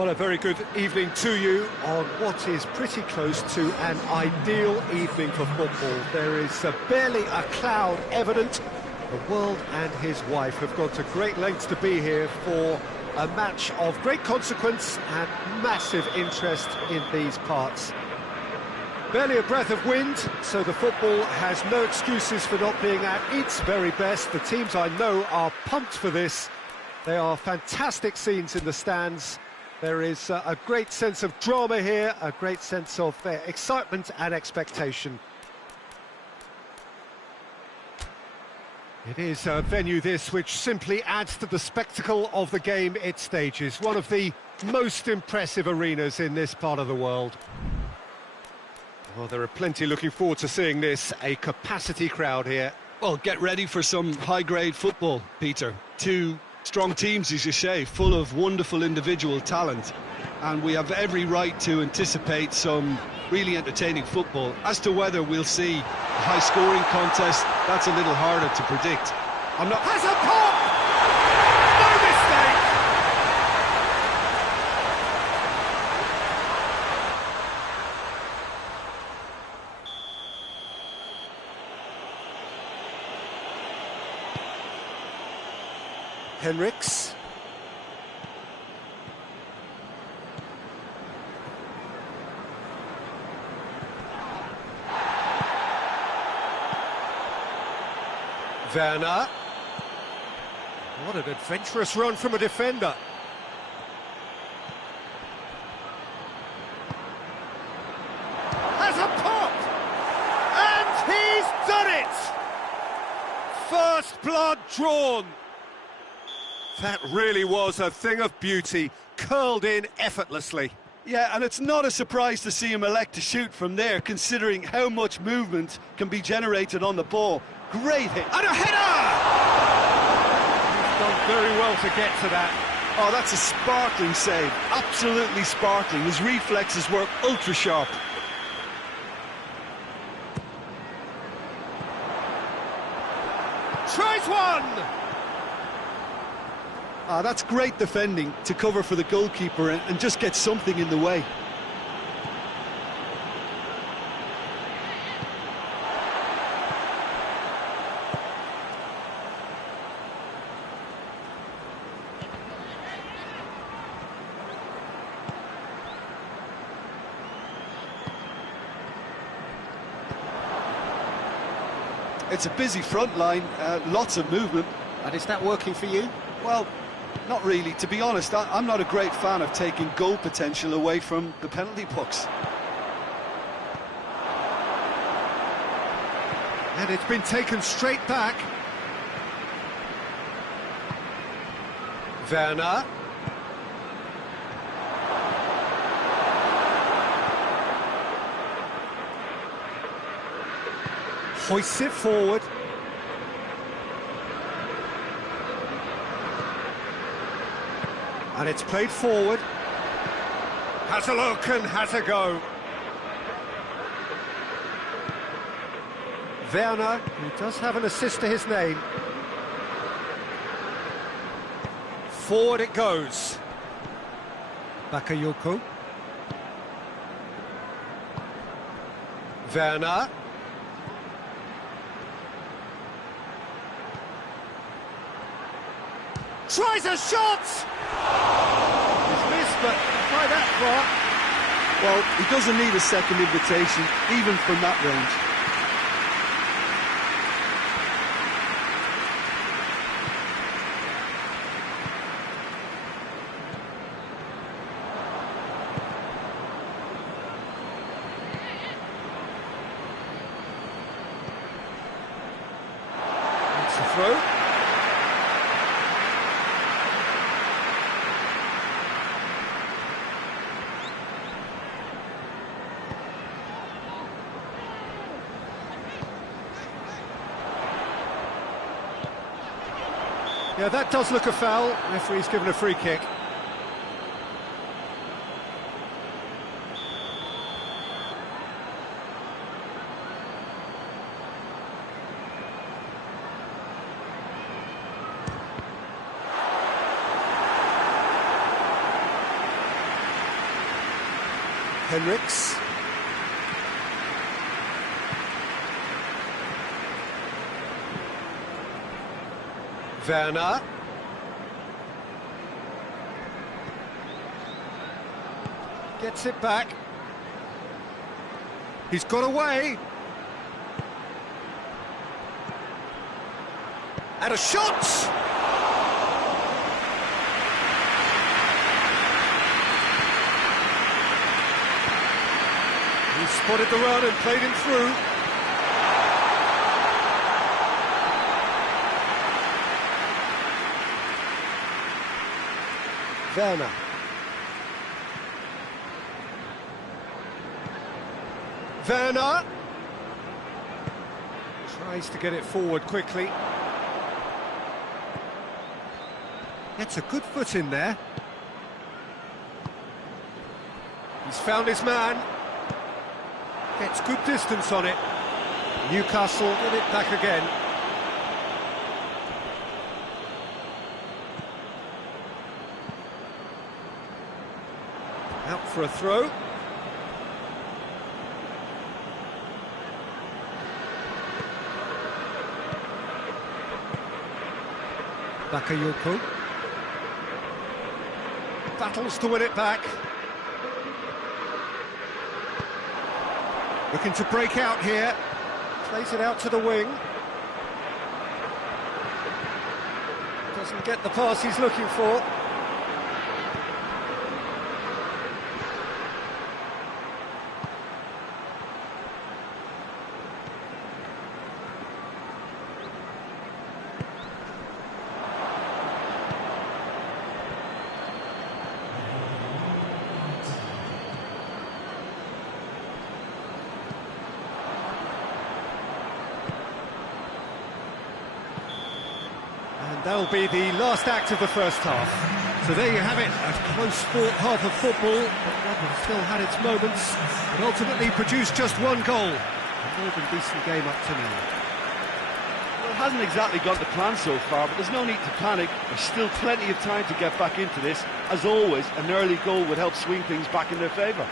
Well, a very good evening to you on what is pretty close to an ideal evening for football. There is barely a cloud evident. The world and his wife have gone to great lengths to be here for a match of great consequence and massive interest in these parts. Barely a breath of wind, so the football has no excuses for not being at its very best. The teams I know are pumped for this. They are fantastic scenes in the stands. There is a great sense of drama here, a great sense of excitement and expectation. It is a venue this which simply adds to the spectacle of the game it stages. One of the most impressive arenas in this part of the world. Well, there are plenty looking forward to seeing this, a capacity crowd here. Well, get ready for some high-grade football, Peter. Two strong teams, as you say, full of wonderful individual talent. And we have every right to anticipate some really entertaining football. As to whether we'll see a high-scoring contest, that's a little harder to predict. Has a pop! No mistake! Henriks. Werner. What an adventurous run from a defender. Has a pop! And he's done it! First blood drawn. That really was a thing of beauty, curled in effortlessly. Yeah, and it's not a surprise to see him elect to shoot from there, considering how much movement can be generated on the ball. Great hit. And a header! He's done very well to get to that. Oh, that's a sparkling save. Absolutely sparkling. His reflexes were ultra sharp. Tries one! That's great defending to cover for the goalkeeper and just get something in the way. It's a busy front line, lots of movement. And is that working for you? Well, not really. To be honest, I'm not a great fan of taking goal potential away from the penalty box. And it's been taken straight back. Werner. Hoists it forward. And it's played forward. Has a look and has a go. Werner, who does have an assist to his name. Forward it goes. Bakayoko. Werner. Tries a shot! He's missed, but by that far. Well, he doesn't need a second invitation, even from that range. It's a throw. Yeah, that does look a foul. Referee's given a free kick. Henriks. Werner. Gets it back. He's got away. And a shot! He spotted the run and played him through. Werner. Werner tries to get it forward quickly. Gets a good foot in there. He's found his man. Gets good distance on it. Newcastle get it back again. Out for a throw. Bakayoko. Battles to win it back. Looking to break out here. Plays it out to the wing. Doesn't get the pass he's looking for. That'll be the last act of the first half. So there you have it, a close fought half of football, but one that still had its moments, but ultimately produced just one goal. A more than decent game up to now. Well, it hasn't exactly got the plan so far, but there's no need to panic. There's still plenty of time to get back into this. As always, an early goal would help swing things back in their favour.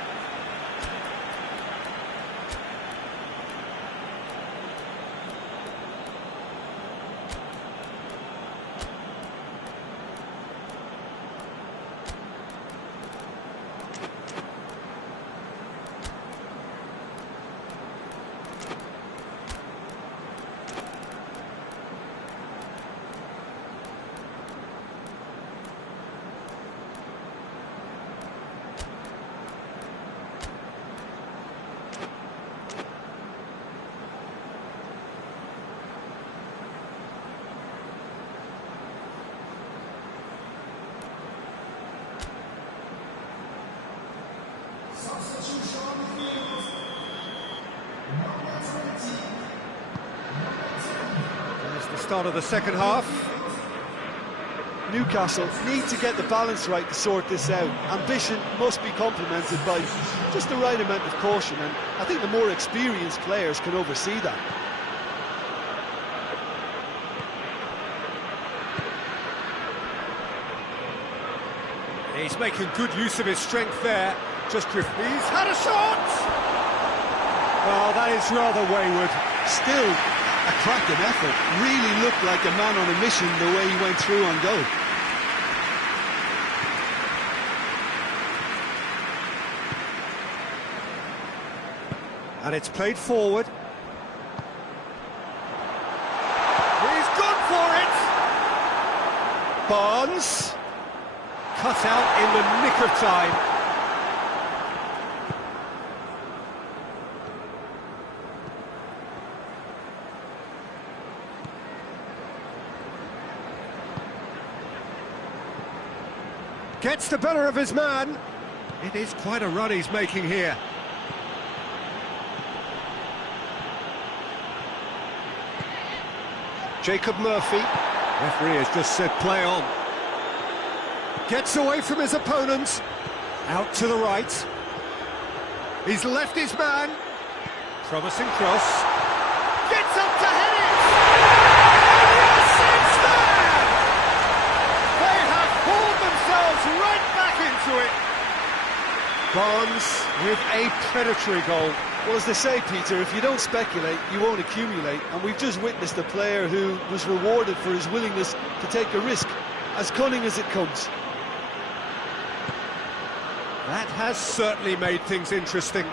Start of the second half. Newcastle need to get the balance right to sort this out. Ambition must be complemented by just the right amount of caution, and I think the more experienced players can oversee that. He's making good use of his strength there. He's had a shot! Well, that is rather wayward. Still a cracking effort. Really looked like a man on a mission the way he went through on goal. And it's played forward. He's gone for it! Barnes. Cut out in the nick of time. Gets the better of his man. It is quite a run he's making here. Jacob Murphy. Referee has just said play on. Gets away from his opponent. Out to the right. He's left his man. Promising cross. Gets up to head it! And yes, it's there! They have pulled themselves right back into it. Barnes with a predatory goal. Well, as they say, Peter, if you don't speculate, you won't accumulate. And we've just witnessed a player who was rewarded for his willingness to take a risk, as cunning as it comes. That has certainly made things interesting.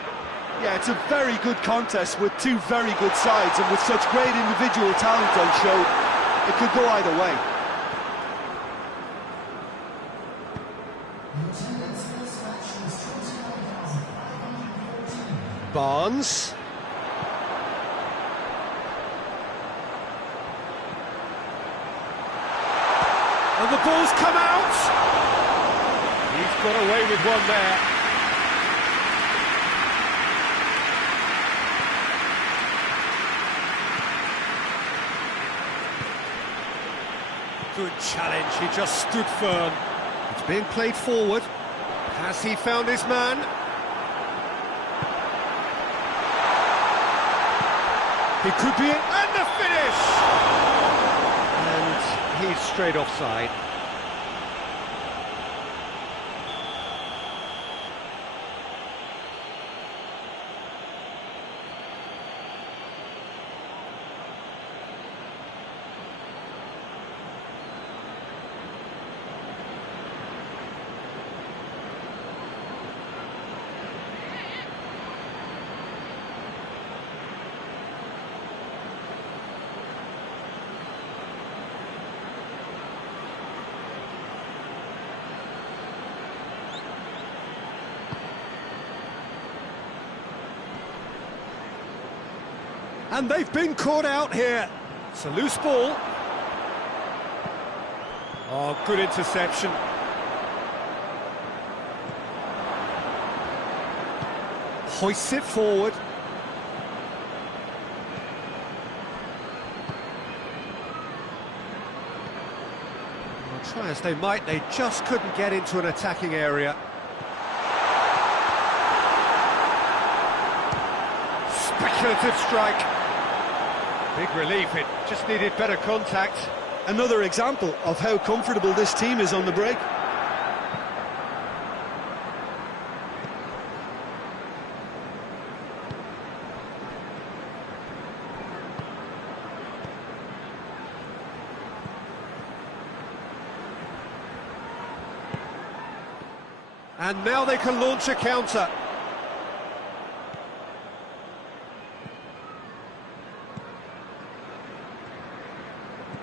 Yeah, it's a very good contest with two very good sides, and with such great individual talent on show, it could go either way. Barnes. And the ball's come out. He's got away with one there. Good challenge, he just stood firm. It's being played forward. Has he found his man? He could be in, and the finish! And he's straight offside. And they've been caught out here. It's a loose ball. Oh, good interception. Hoists it forward. Well, try as they might, they just couldn't get into an attacking area. Speculative strike. Big relief, it just needed better contact. Another example of how comfortable this team is on the break. And now they can launch a counter.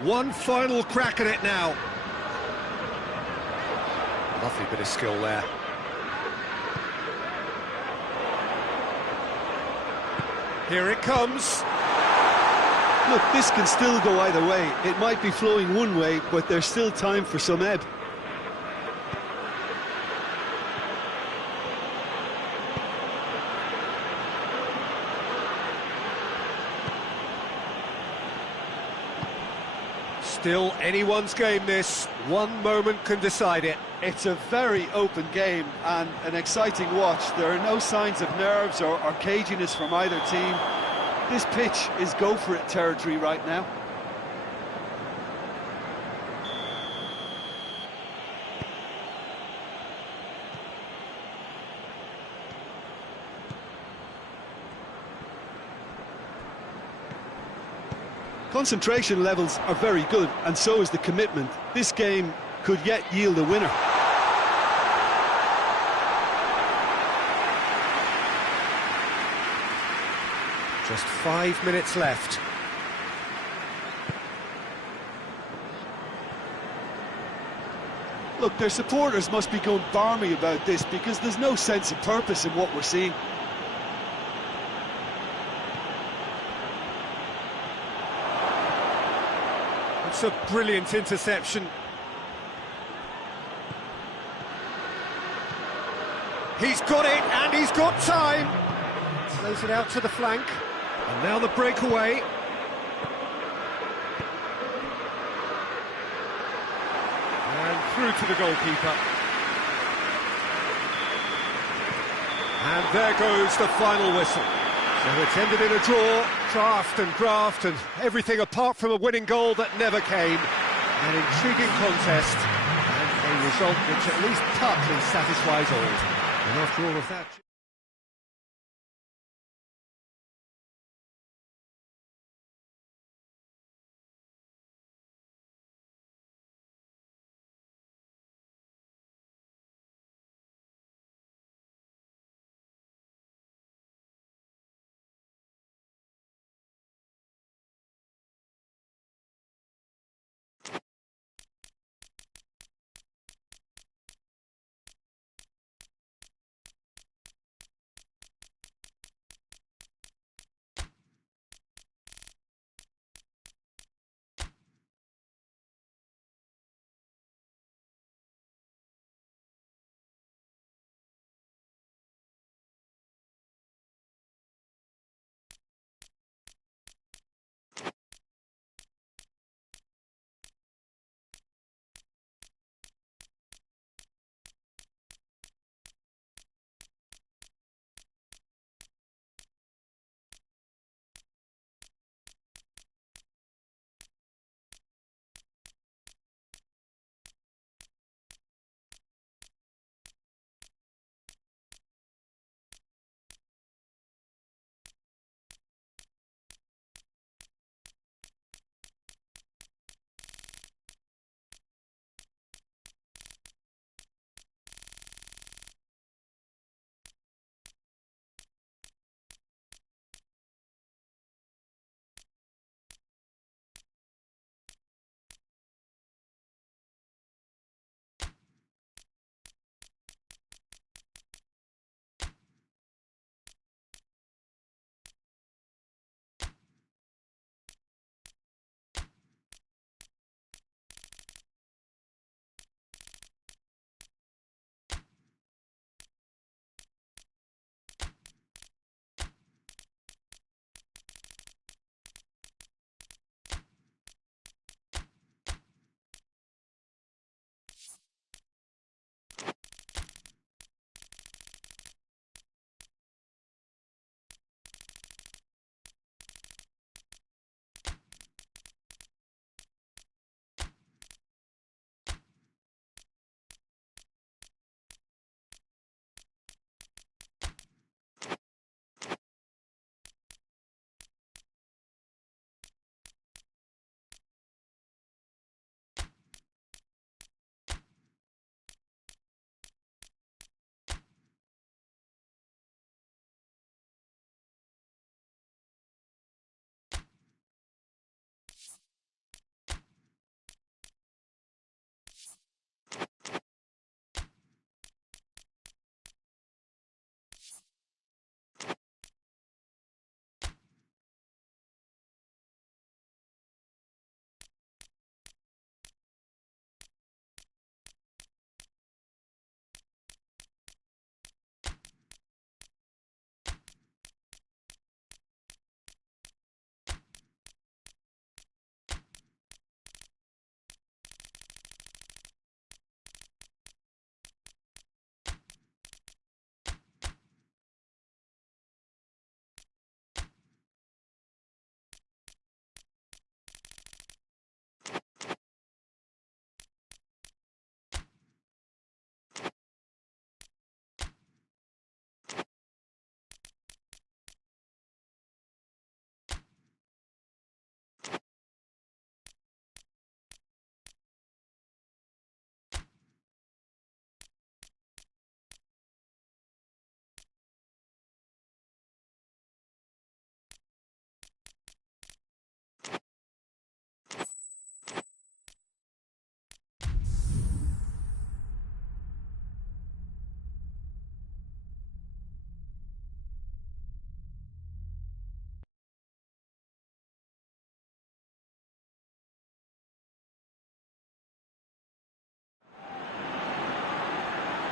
One final crack at it now. Lovely bit of skill there. Here it comes. Look, this can still go either way. It might be flowing one way, but there's still time for some ebb. Still anyone's game, this. One moment can decide it. It's a very open game and an exciting watch. There are no signs of nerves or caginess from either team. This pitch is go-for-it territory right now. Concentration levels are very good, and so is the commitment. This game could yet yield a winner. Just 5 minutes left. Look, their supporters must be going barmy about this because there's no sense of purpose in what we're seeing. It's a brilliant interception. He's got it, and he's got time. Plays it out to the flank. And now the breakaway. And through to the goalkeeper. And there goes the final whistle. So it's ended in a draw, draft and graft and everything apart from a winning goal that never came. An intriguing contest and a result which at least partly satisfies all. And after all of that...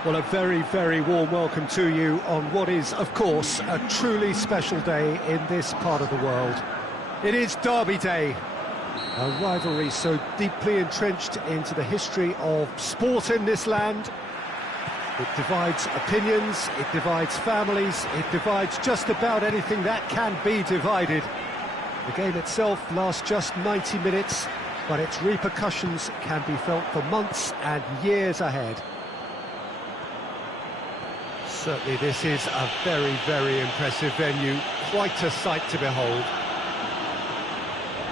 Well, a very, very warm welcome to you on what is, of course, a truly special day in this part of the world. It is Derby Day, a rivalry so deeply entrenched into the history of sport in this land. It divides opinions, it divides families, it divides just about anything that can be divided. The game itself lasts just 90 minutes, but its repercussions can be felt for months and years ahead. Certainly this is a very, very impressive venue. Quite a sight to behold.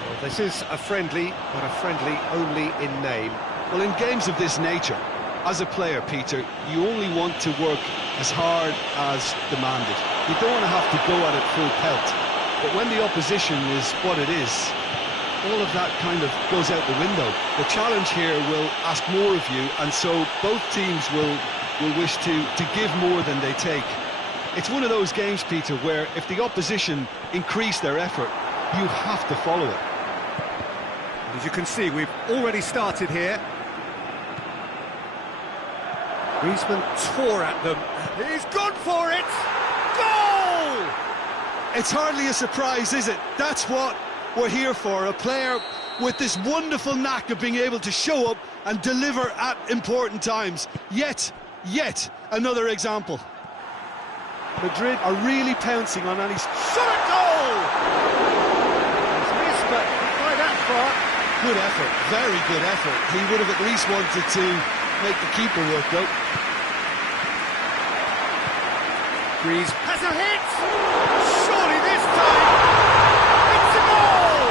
Well, this is a friendly, but a friendly only in name. Well, in games of this nature, as a player, Peter, you only want to work as hard as demanded. You don't want to have to go at it full pelt. But when the opposition is what it is, all of that kind of goes out the window. The challenge here will ask more of you, and so both teams will wish to give more than they take. It's one of those games, Peter, where if the opposition increase their effort, you have to follow it. As you can see, we've already started here. Griezmann tore at them. He's gone for it! Goal! It's hardly a surprise, is it? That's what we're here for, a player with this wonderful knack of being able to show up and deliver at important times. Yet another example. Madrid are really pouncing on any shot at goal! He's missed, but not by that far. Good effort, very good effort. He would have at least wanted to make the keeper work, though. Greaves has a hit! Surely this time, it's a goal!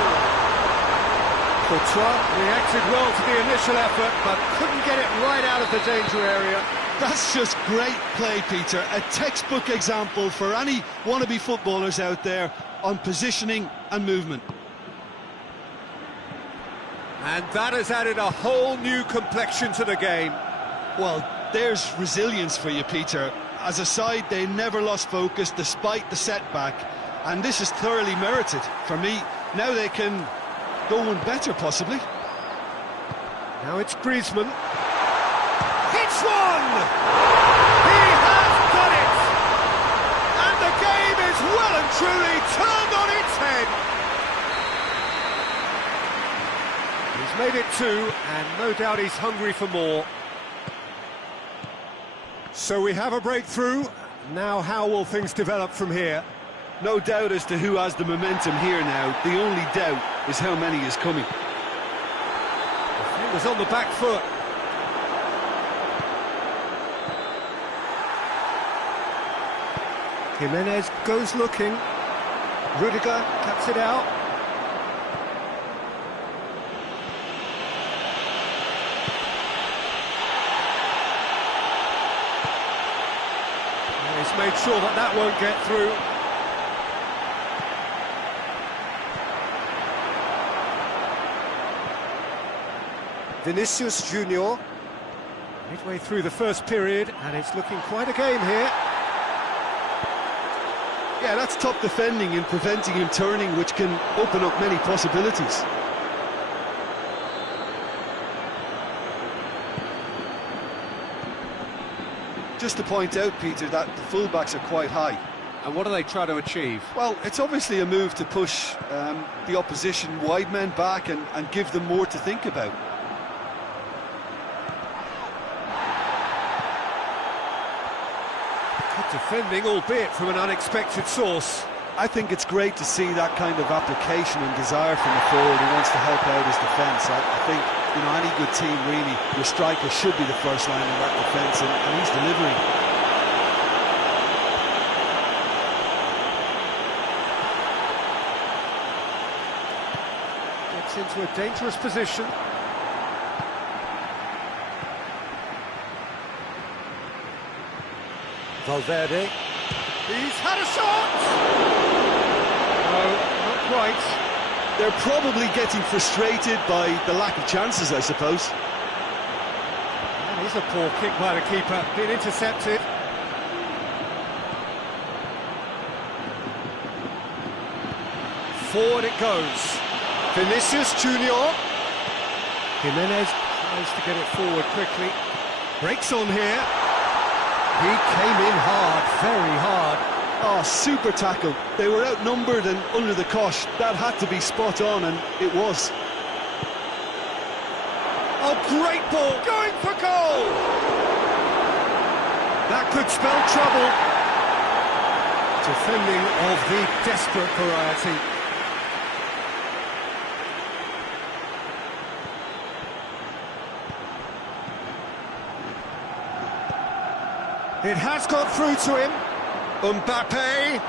Courtois reacted well to the initial effort, but couldn't get it right out of the danger area. That's just great play, Peter. A textbook example for any wannabe footballers out there on positioning and movement. And that has added a whole new complexion to the game. Well, there's resilience for you, Peter. As a side, they never lost focus despite the setback, and this is thoroughly merited. For me, now they can go one better, possibly. Now it's Griezmann. Hits one! He has done it! And the game is well and truly turned on its head. He's made it two, and no doubt he's hungry for more. So we have a breakthrough. Now how will things develop from here? No doubt as to who has the momentum here now. The only doubt is how many is coming. He was on the back foot. Jimenez goes looking. Rudiger cuts it out. He's made sure that that won't get through. Vinicius Junior, midway through the first period, and it's looking quite a game here. Yeah, that's top defending and preventing him turning, which can open up many possibilities. Just to point out, Peter, that the fullbacks are quite high. And what do they try to achieve? Well, it's obviously a move to push the opposition wide men back and give them more to think about. Good defending, albeit from an unexpected source. I think it's great to see that kind of application and desire from the forward who wants to help out his defence. I think, you know, any good team, really, your striker should be the first line in that defence, and he's delivering. Gets into a dangerous position. Valverde. He's had a shot! No, not quite. They're probably getting frustrated by the lack of chances, I suppose. That is a poor kick by the keeper, being intercepted. Forward it goes. Vinicius Junior. Jimenez tries to get it forward quickly. Breaks on here. He came in hard, very hard. Oh, super tackle. They were outnumbered and under the cosh. That had to be spot on, and it was. Oh, great ball, going for goal! That could spell trouble. Defending of the desperate variety. It has got through to him. Mbappe.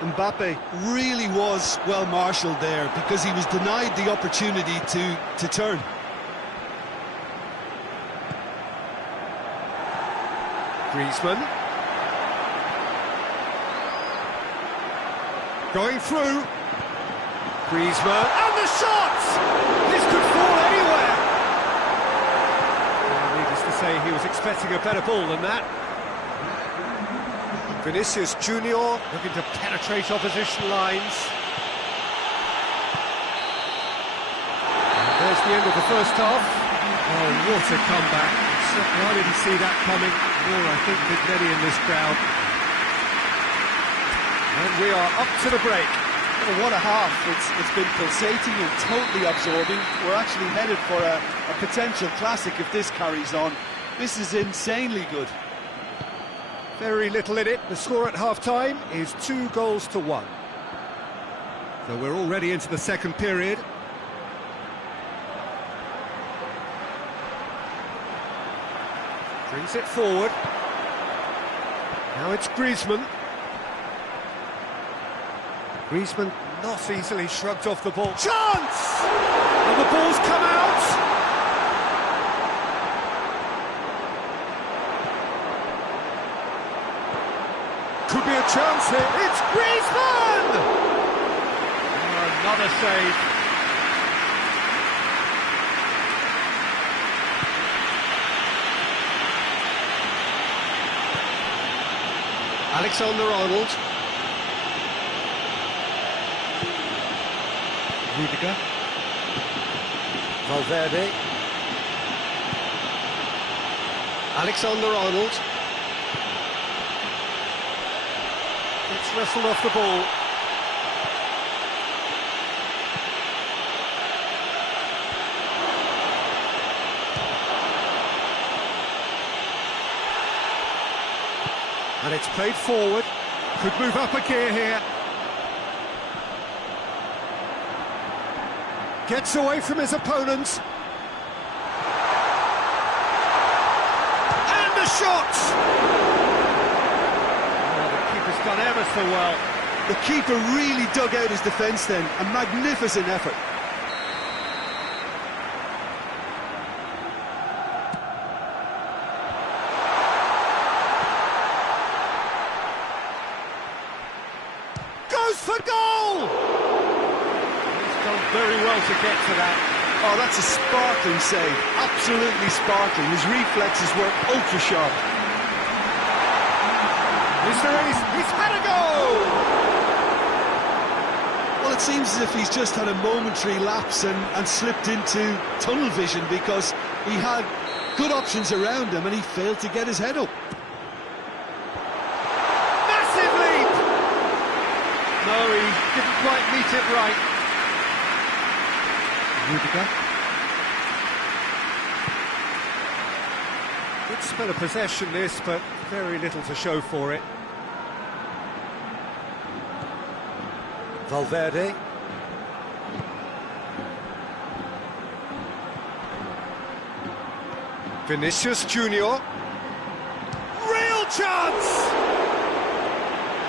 Mbappe really was well marshalled there because he was denied the opportunity to turn. Griezmann. Going through. Griezmann. And the shot! This could fall anywhere. Needless to say, he was expecting a better ball than that. Vinicius Junior looking to penetrate opposition lines. And there's the end of the first half. Oh, what a comeback. I didn't see that coming, nor I think did many in this crowd. And we are up to the break. Oh, what a half. It's been pulsating and totally absorbing. We're actually headed for a potential classic if this carries on. This is insanely good. Very little in it. The score at half-time is 2-1. So we're already into the second period. Brings it forward. Now it's Griezmann. Griezmann not easily shrugged off the ball. Chance! And the ball's come out! Could be a chance here. It's Griezmann! Oh, another save. Alexander-Arnold. Rudiger. Valverde. Alexander-Arnold. It's wrestled off the ball. And it's played forward. Could move up a gear here. Gets away from his opponents. And the shot! Oh, the keeper's done ever so well. The keeper really dug out his defence then. A magnificent effort. Goes for goal! He's done very well to get to that. Oh, that's a sparkling save. Absolutely sparkling. His reflexes were ultra sharp. Is there any... He's had a goal! Well, it seems as if he's just had a momentary lapse and slipped into tunnel vision because he had good options around him and he failed to get his head up. Massive leap! No, he didn't quite meet it right. Rudiger. Good spell of possession this, but very little to show for it. Valverde. Vinicius Junior. Real chance!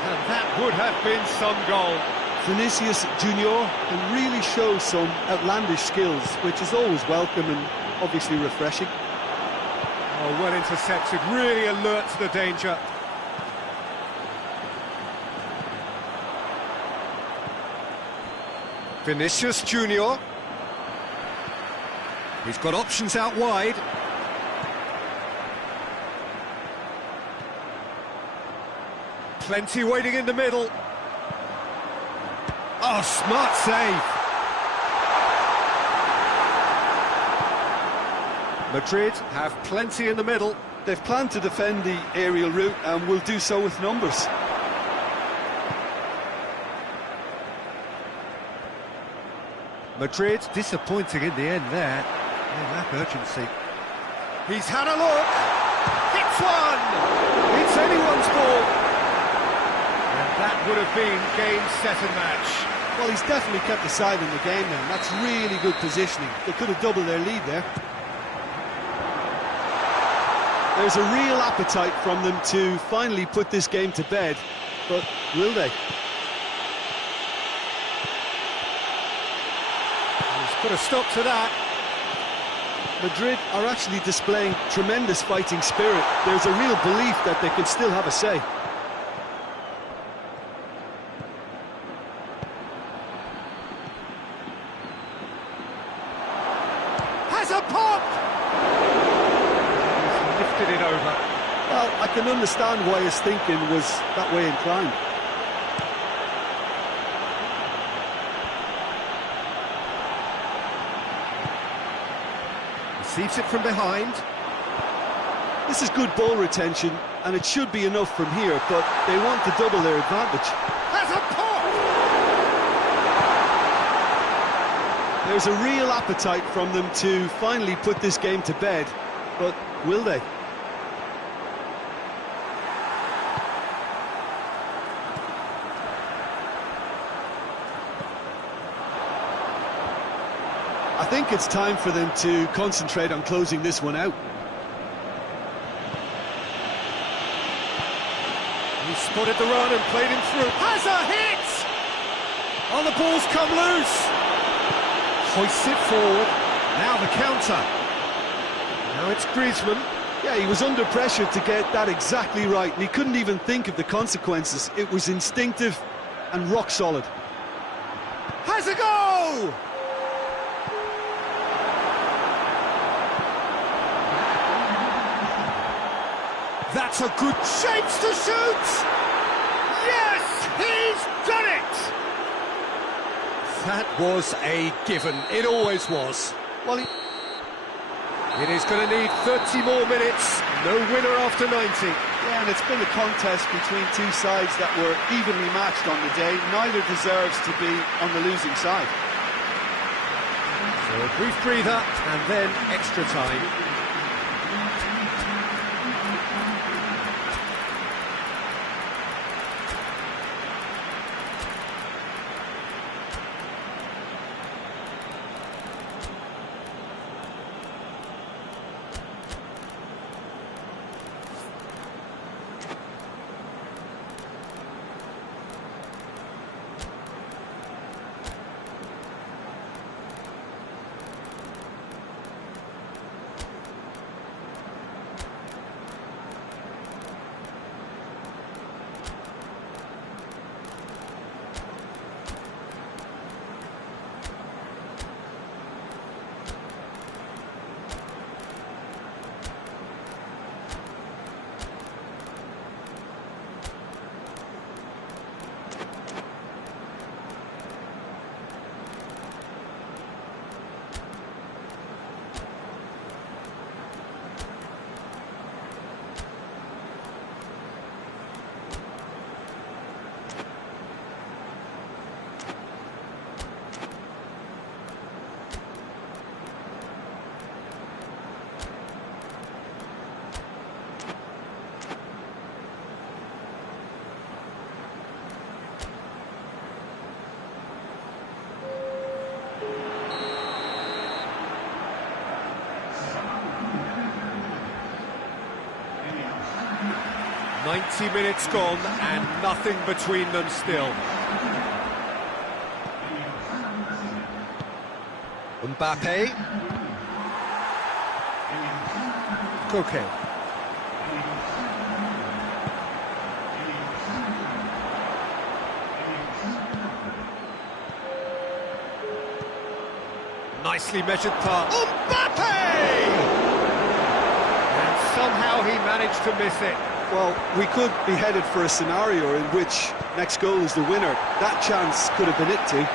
And that would have been some goal. Vinicius Junior can really show some outlandish skills, which is always welcome and obviously refreshing. Oh, well intercepted, really alert to the danger. Vinicius Junior. He's got options out wide. Plenty waiting in the middle. Oh, smart save. Madrid have plenty in the middle. They've planned to defend the aerial route and will do so with numbers. Madrid disappointing in the end there. Yeah, lack urgency. He's had a look. Hits one. It's anyone's ball. And that would have been game, set and match. Well, he's definitely kept the side in the game now. That's really good positioning. They could have doubled their lead there. There's a real appetite from them to finally put this game to bed, but will they? He's put a stop to that. Madrid are actually displaying tremendous fighting spirit. There's a real belief that they can still have a say. Has a pop! He's lifted it over. Well, I can understand why his thinking was that way inclined. Receives it from behind. This is good ball retention, and it should be enough from here, but they want to double their advantage. Has a pop! There's a real appetite from them to finally put this game to bed, but will they? I think it's time for them to concentrate on closing this one out. He spotted the run and played him through. Has a hit! Oh, the ball's come loose. Hoists it forward. Now the counter. Now it's Griezmann. Yeah, he was under pressure to get that exactly right, and he couldn't even think of the consequences. It was instinctive and rock solid. Has a goal! That's a good chance to shoot! Yes, he's done it! That was a given. It always was. Well, It is going to need 30 more minutes. No winner after 90. yeah, and it's been a contest between two sides that were evenly matched on the day. Neither deserves to be on the losing side. So a brief breather and then extra time. "90 minutes gone and nothing between them still." Mbappe. Koke. Nicely measured pass. Mbappe! And somehow he managed to miss it. Well, we could be headed for a scenario in which next goal is the winner. That chance could have been it too.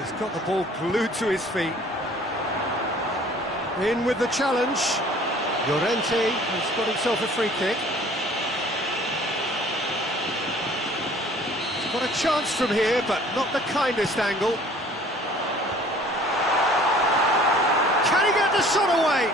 He's got the ball glued to his feet. In with the challenge. Llorente has got himself a free kick. He's got a chance from here, but not the kindest angle. Can he get the shot away?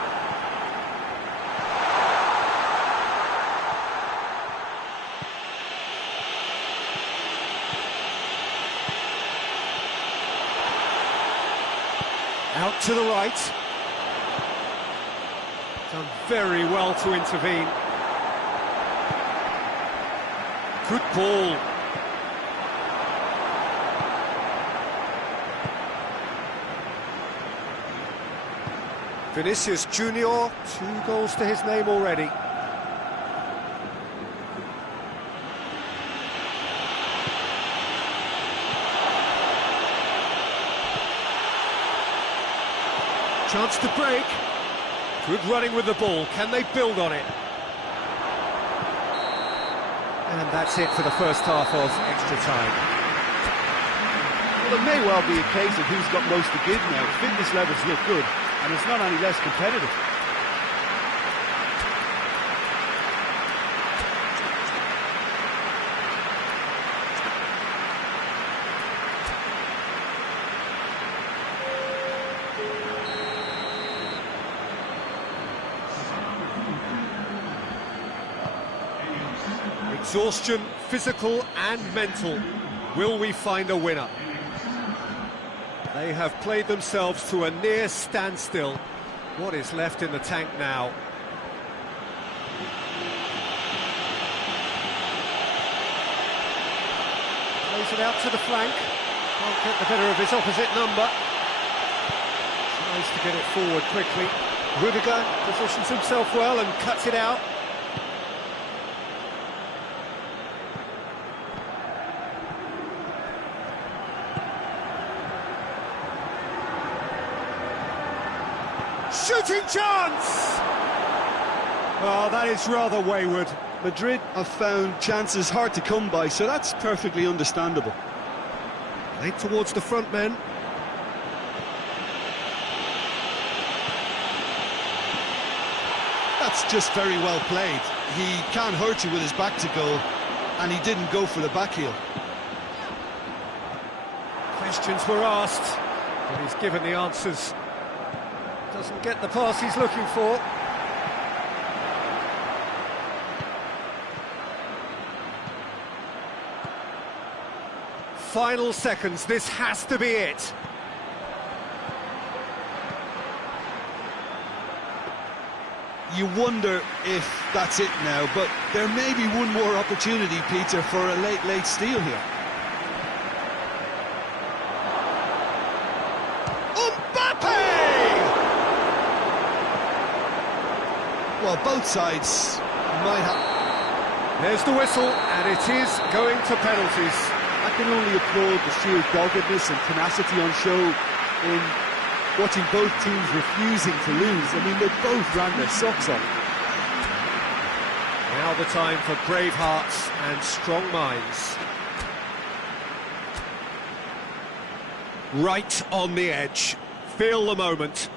to the right. Done very well to intervene. Good ball. Vinicius Junior, 2 goals to his name already. Chance to break. Good running with the ball. Can they build on it? And that's it for the first half of extra time. Well, it may well be a case of who's got most to give now. Fitness levels look good, and it's not any less competitive. Exhaustion, physical and mental. Will we find a winner? They have played themselves to a near standstill. What is left in the tank now? Plays it out to the flank. Can't get the better of his opposite number. Tries to get it forward quickly. Rudiger positions himself well and cuts it out. Shooting chance! Oh, that is rather wayward. Madrid have found chances hard to come by, so that's perfectly understandable. Played towards the front men. That's just very well played. He can't hurt you with his back to goal, and he didn't go for the back heel. Questions were asked, but he's given the answers. Doesn't get the pass he's looking for. Final seconds, this has to be it. You wonder if that's it now, but there may be one more opportunity, Peter, for a late steal here. Well, both sides might have... There's the whistle, and it is going to penalties. I can only applaud the sheer doggedness and tenacity on show in watching both teams refusing to lose. I mean, they both ran their socks off. Now the time for brave hearts and strong minds. Right on the edge. Feel the moment.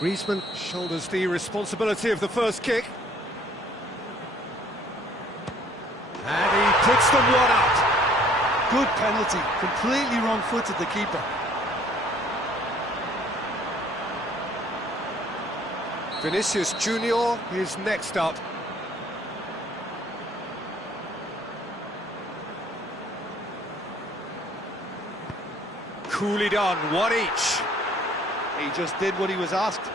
Griezmann shoulders the responsibility of the first kick. And he puts them one up. Good penalty, completely wrong-footed the keeper. Vinicius Junior is next up. Coolly done, one each. He just did what he was asked.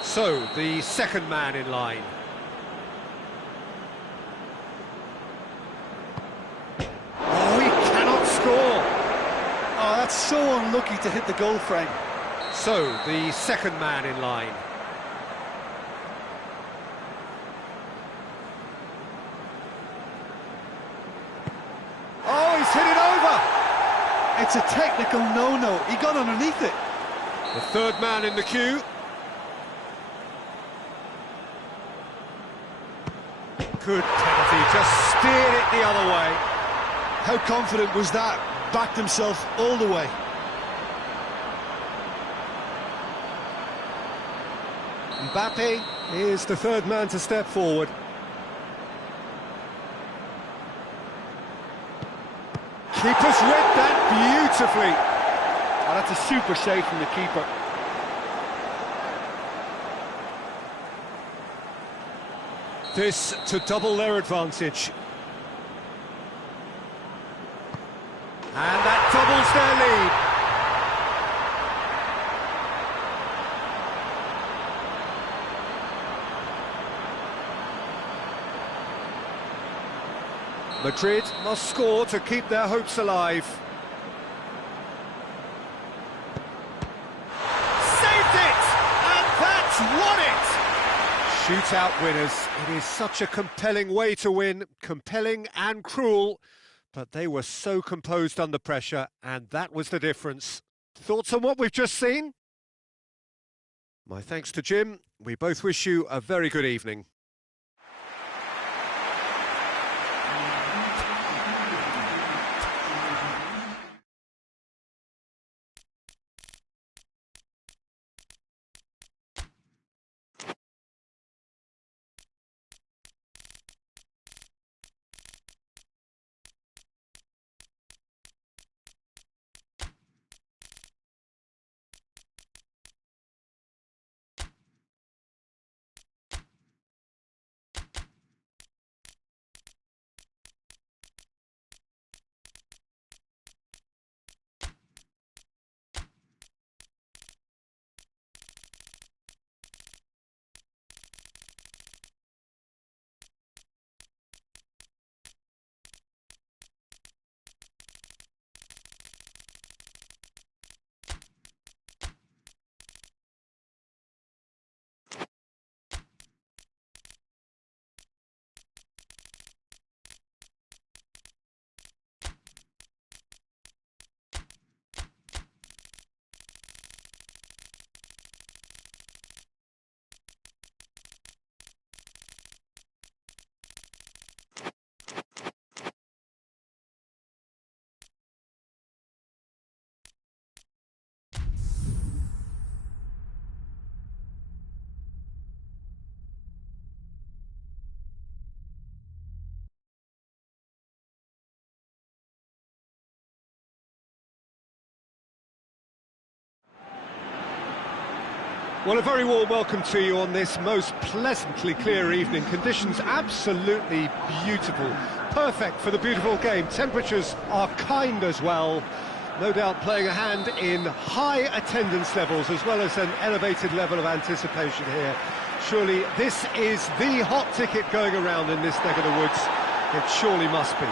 So, the second man in line. Oh, he cannot score. Oh, that's so unlucky to hit the goal frame. So, the second man in line. Oh, he's hit it over. It's a technical no-no. He got underneath it. The third man in the queue. Good penalty, just steered it the other way. How confident was that? Backed himself all the way. Mbappe is the third man to step forward. Keeper's read that beautifully. Oh, that's a super save from the keeper. This to double their advantage. And that doubles their lead. Madrid must score to keep their hopes alive. Saved it! And that's won it! Shootout winners. It is such a compelling way to win. Compelling and cruel. But they were so composed under pressure, and that was the difference. Thoughts on what we've just seen? My thanks to Jim. We both wish you a very good evening. Well, a very warm welcome to you on this most pleasantly clear evening. Conditions absolutely beautiful. Perfect for the beautiful game. Temperatures are kind as well. No doubt playing a hand in high attendance levels as well as an elevated level of anticipation here. Surely this is the hot ticket going around in this neck of the woods. It surely must be.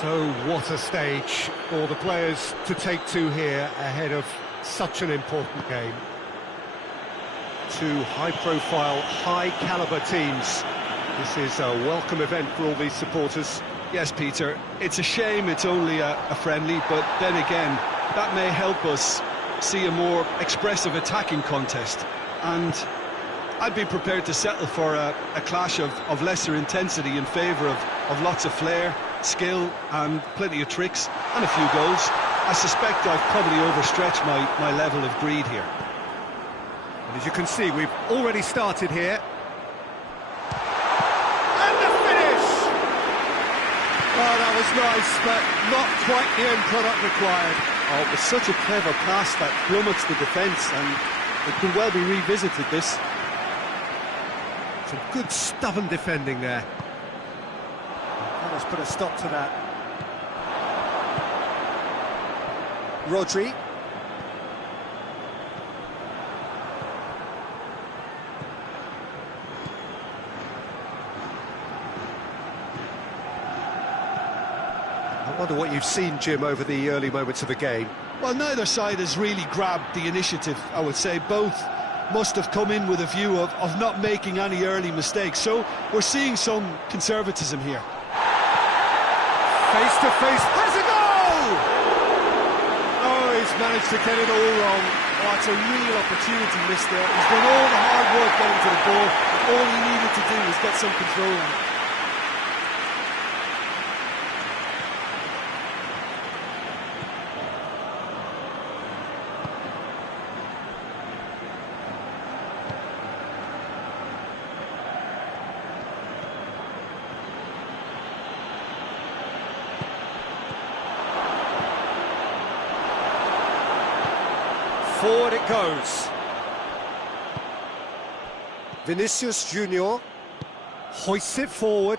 So what a stage for the players to take to here ahead of such an important game. Two high-profile, high-caliber teams. This is a welcome event for all these supporters. Yes, Peter, it's a shame it's only a friendly, but then again, that may help us see a more expressive attacking contest. And I'd be prepared to settle for a clash of lesser intensity in favour of lots of flair, skill and plenty of tricks and a few goals. I suspect I've probably overstretched my level of greed here. And as you can see, we've already started here. And the finish! Oh, that was nice, but not quite the end product required. Oh, it was such a clever pass that plummets the defence, and it could well be revisited, this. Some good stubborn defending there. Let's put a stop to that. Rodri. I wonder what you've seen, Jim, over the early moments of the game. Well, neither side has really grabbed the initiative, I would say. Both must have come in with a view of not making any early mistakes. So we're seeing some conservatism here. Face to face, has a goal! Oh, he's managed to get it all wrong. Oh, it's a real opportunity missed there. He's done all the hard work getting to the ball. All he needed to do was get some control on it. Forward it goes. Vinicius Junior hoists it forward.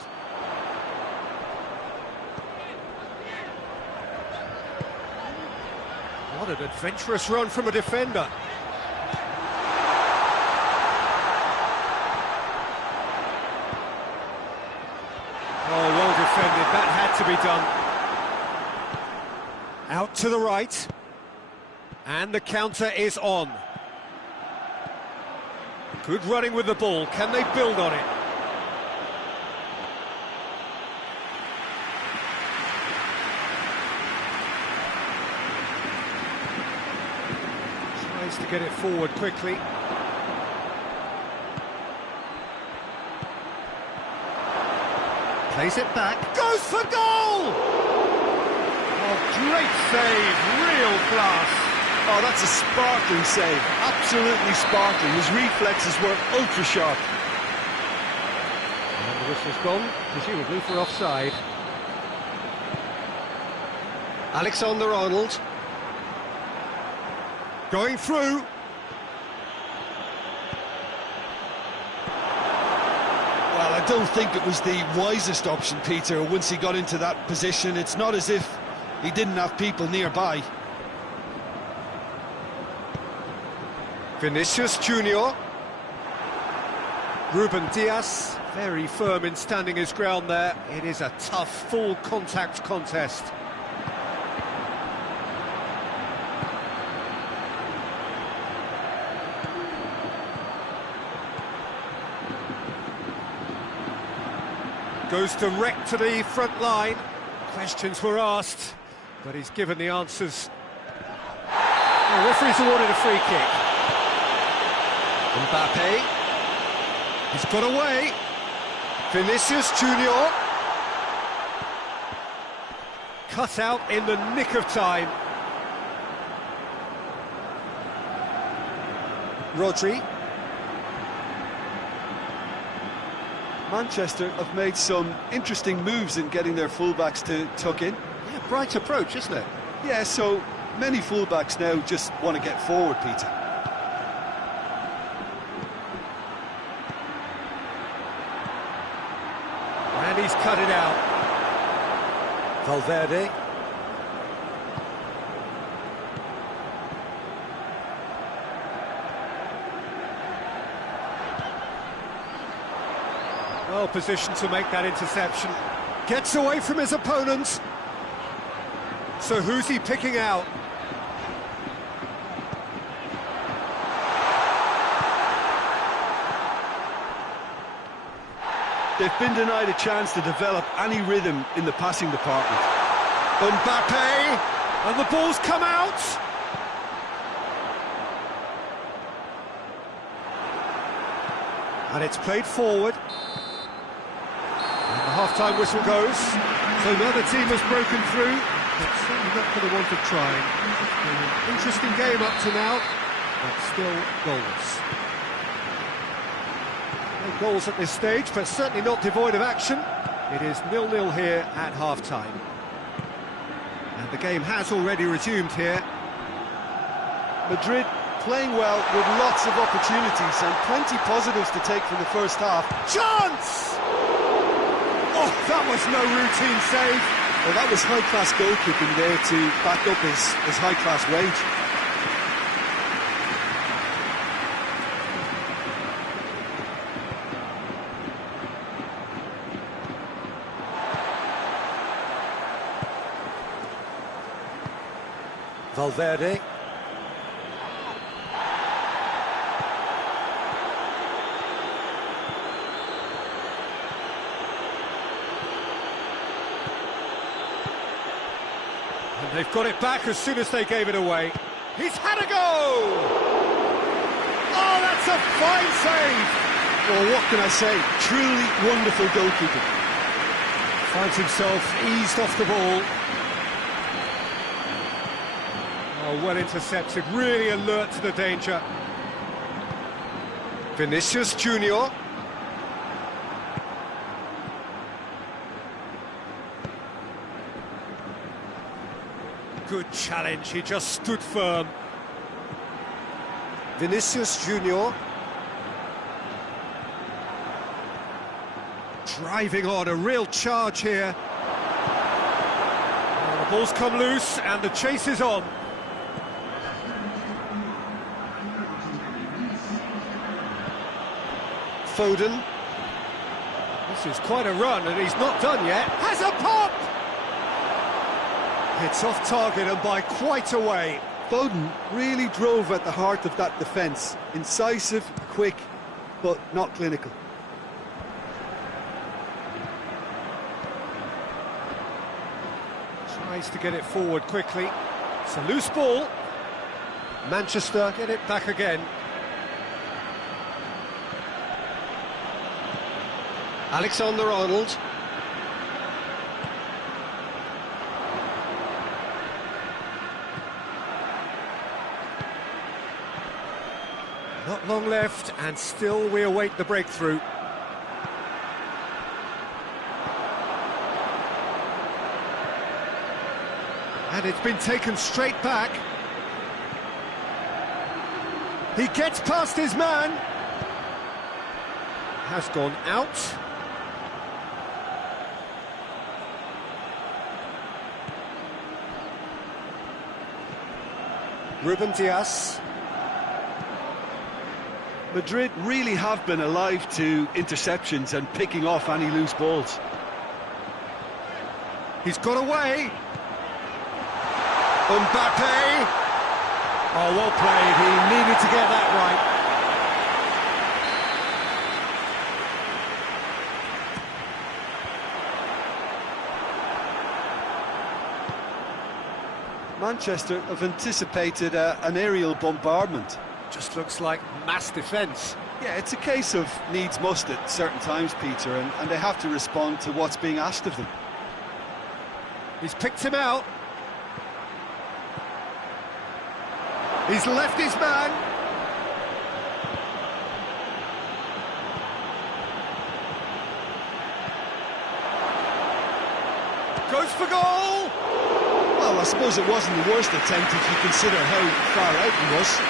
What an adventurous run from a defender. Oh, well defended, that had to be done. Out to the right. And the counter is on. Good running with the ball, can they build on it? Tries to get it forward quickly. Plays it back, goes for goal! Oh, great save, real class. Oh, that's a sparkling save, absolutely sparkling. His reflexes were ultra-sharp. And the whistle's gone, presumably for offside. Alexander-Arnold. Going through. Well, I don't think it was the wisest option, Peter, once he got into that position. It's not as if he didn't have people nearby. Vinicius Junior. Ruben Diaz, very firm in standing his ground there. It is a tough, full contact contest. Goes direct to the front line. Questions were asked, but he's given the answers. The referee's awarded a free kick. Mbappe. He's got away. Vinicius Junior. Cut out in the nick of time. Rodri. Manchester have made some interesting moves in getting their fullbacks to tuck in. Yeah, bright approach, isn't it? Yeah, so many fullbacks now just want to get forward, Peter. And he's cut it out. Valverde. Well positioned to make that interception. Gets away from his opponent. So who's he picking out? They've been denied a chance to develop any rhythm in the passing department. Mbappe! And the ball's come out! And it's played forward. And the half-time whistle goes. So now the team has broken through, but certainly not for the want of trying. It's been an interesting game up to now, but still goalless. No goals at this stage, but certainly not devoid of action. It is 0-0 here at half-time. And the game has already resumed here. Madrid playing well with lots of opportunities and plenty positives to take from the first half. Chance! Oh, that was no routine save. Well, that was high-class goalkeeping there to back up his high-class wage. Valverde. And they've got it back as soon as they gave it away. He's had a go! Oh, that's a fine save! Well, what can I say? Truly wonderful goalkeeping. Finds himself eased off the ball. Oh, well intercepted, really alert to the danger. Vinicius Junior. Good challenge, he just stood firm. Vinicius Junior. Driving on, a real charge here. Oh, the ball's come loose and the chase is on. Foden. This is quite a run, and he's not done yet. Has a pop! It's off target and by quite a way. Foden really drove at the heart of that defence. Incisive, quick, but not clinical. Tries to get it forward quickly. It's a loose ball. Manchester get it back again. Alexander-Arnold. Not long left, and still we await the breakthrough. And it's been taken straight back. He gets past his man. Has gone out. Ruben Dias. Madrid really have been alive to interceptions and picking off any loose balls. He's got away. Mbappe. Oh, well played. He needed to get that right. Manchester have anticipated an aerial bombardment. Just looks like mass defence. Yeah, it's a case of needs must at certain times, Peter, and they have to respond to what's being asked of them. He's picked him out. He's left his man. Goes for goal. Well, I suppose it wasn't the worst attempt if you consider how far out he was.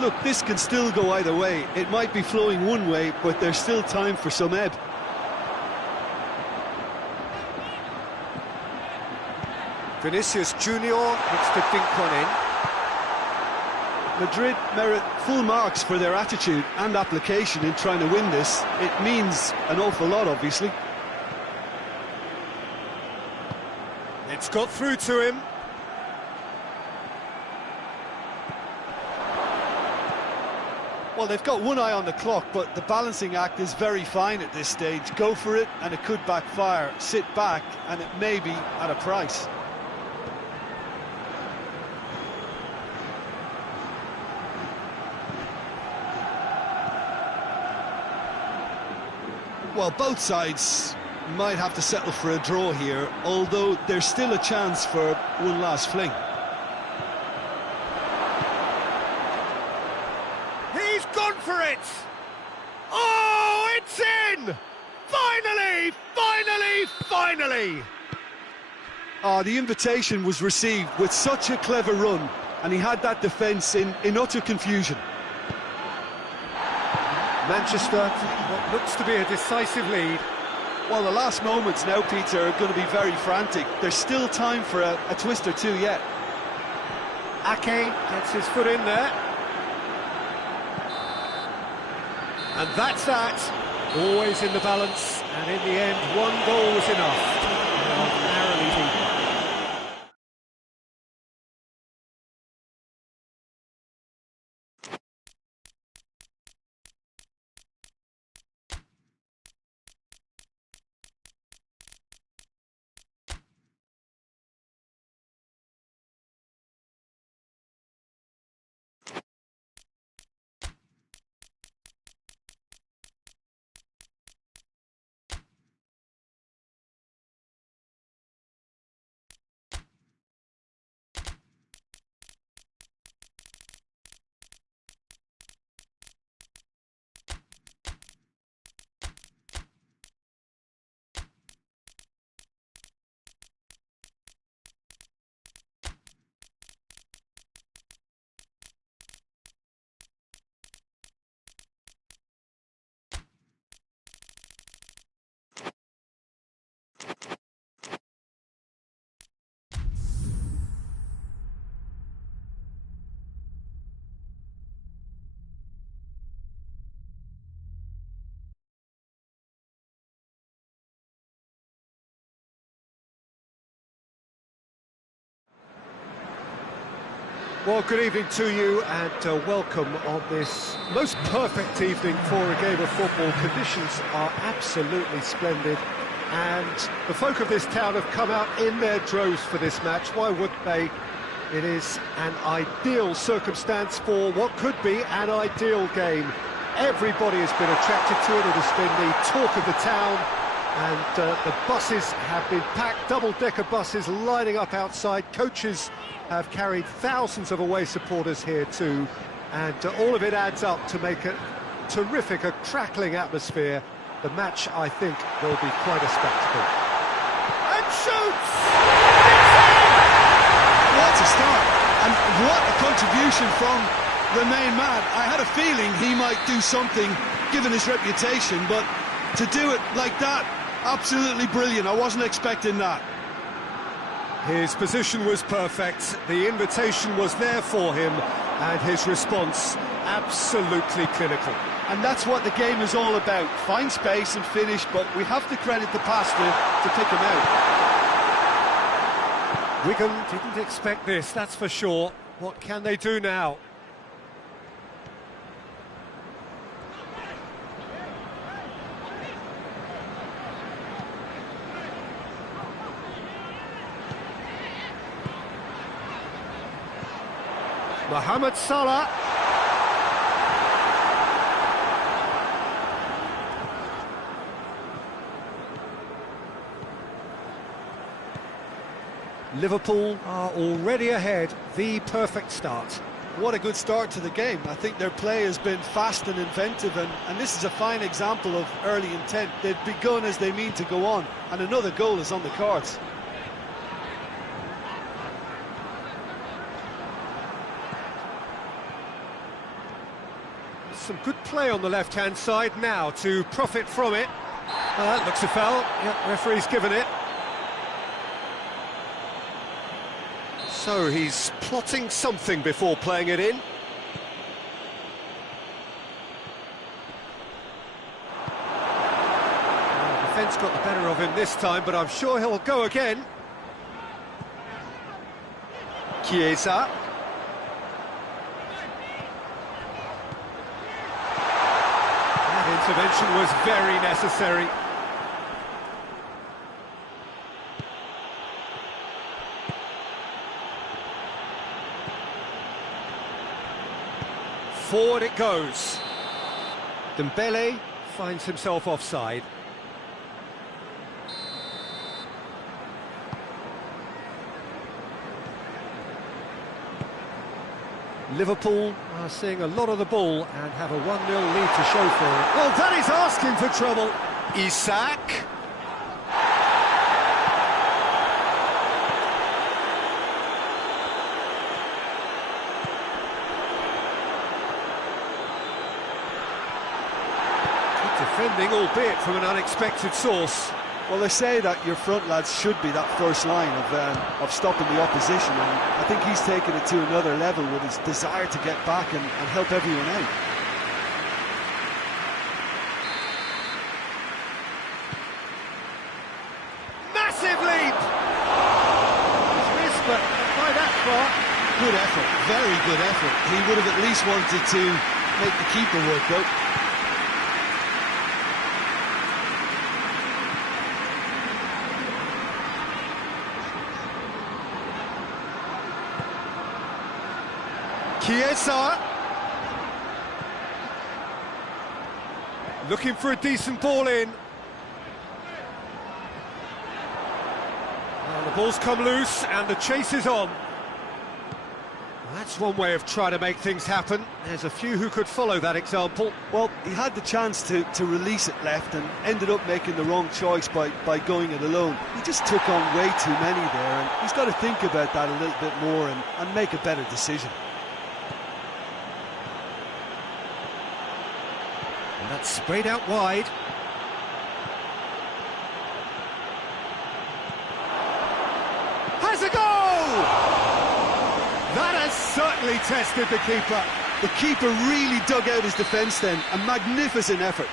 Look, this can still go either way. It might be flowing one way, but there's still time for some ebb. Vinicius Junior hits to dink one in. Madrid merit full marks for their attitude and application in trying to win this. It means an awful lot, obviously. It's got through to him. Well, they've got one eye on the clock, but the balancing act is very fine at this stage. Go for it, and it could backfire. Sit back, and it may be at a price. Well, both sides might have to settle for a draw here, although there's still a chance for one last fling. He's gone for it! Oh, it's in! Finally! Finally! Finally! Oh, the invitation was received with such a clever run, and he had that defence in utter confusion. Manchester, what looks to be a decisive lead. Well, the last moments now, Peter, are going to be very frantic. There's still time for a twist or two yet. Ake gets his foot in there. And that's that. Always in the balance, and in the end, one goal was enough. Well, good evening to you and welcome on this most perfect evening for a game of football. Conditions are absolutely splendid and the folk of this town have come out in their droves for this match. Why would they? It is an ideal circumstance for what could be an ideal game. Everybody has been attracted to it. It has been the talk of the town, and the buses have been packed, double-decker buses lining up outside. Coaches have carried thousands of away supporters here too, and all of it adds up to make a terrific, a crackling atmosphere. The match, I think, will be quite a spectacle. And shoots! What a start, and what a contribution from the main man. I had a feeling he might do something, given his reputation, but to do it like that, absolutely brilliant. I wasn't expecting that. His position was perfect, the invitation was there for him, and his response absolutely clinical. And that's what the game is all about. Find space and finish, but we have to credit the passer to pick him out. Wigan didn't expect this, that's for sure. What can they do now? Mohamed Salah. Liverpool are already ahead, the perfect start. What a good start to the game. I think their play has been fast and inventive, and this is a fine example of early intent. They've begun as they mean to go on, and another goal is on the cards. Some good play on the left-hand side now to profit from it. Looks a foul. Yeah, referee's given it. So he's plotting something before playing it in. The defence got the better of him this time, but I'm sure he'll go again. Chiesa. Intervention was very necessary. Forward it goes. Dembele finds himself offside. Liverpool are seeing a lot of the ball and have a 1-0 lead to show for it. Well, that is asking for trouble. Isak. Good defending, albeit from an unexpected source. Well, they say that your front lads should be that first line of stopping the opposition, and I think he's taken it to another level with his desire to get back and help everyone out. Massive leap! He's missed, but not by that far. Good effort, very good effort. He would have at least wanted to make the keeper work out. Chiesa. Looking for a decent ball in. Well, the ball's come loose and the chase is on. That's one way of trying to make things happen. There's a few who could follow that example. Well, he had the chance to release it left and ended up making the wrong choice by going it alone. He just took on way too many there, and he's got to think about that a little bit more and make a better decision. And that's sprayed out wide. Has a goal! That has certainly tested the keeper. The keeper really dug out his defence then. A magnificent effort.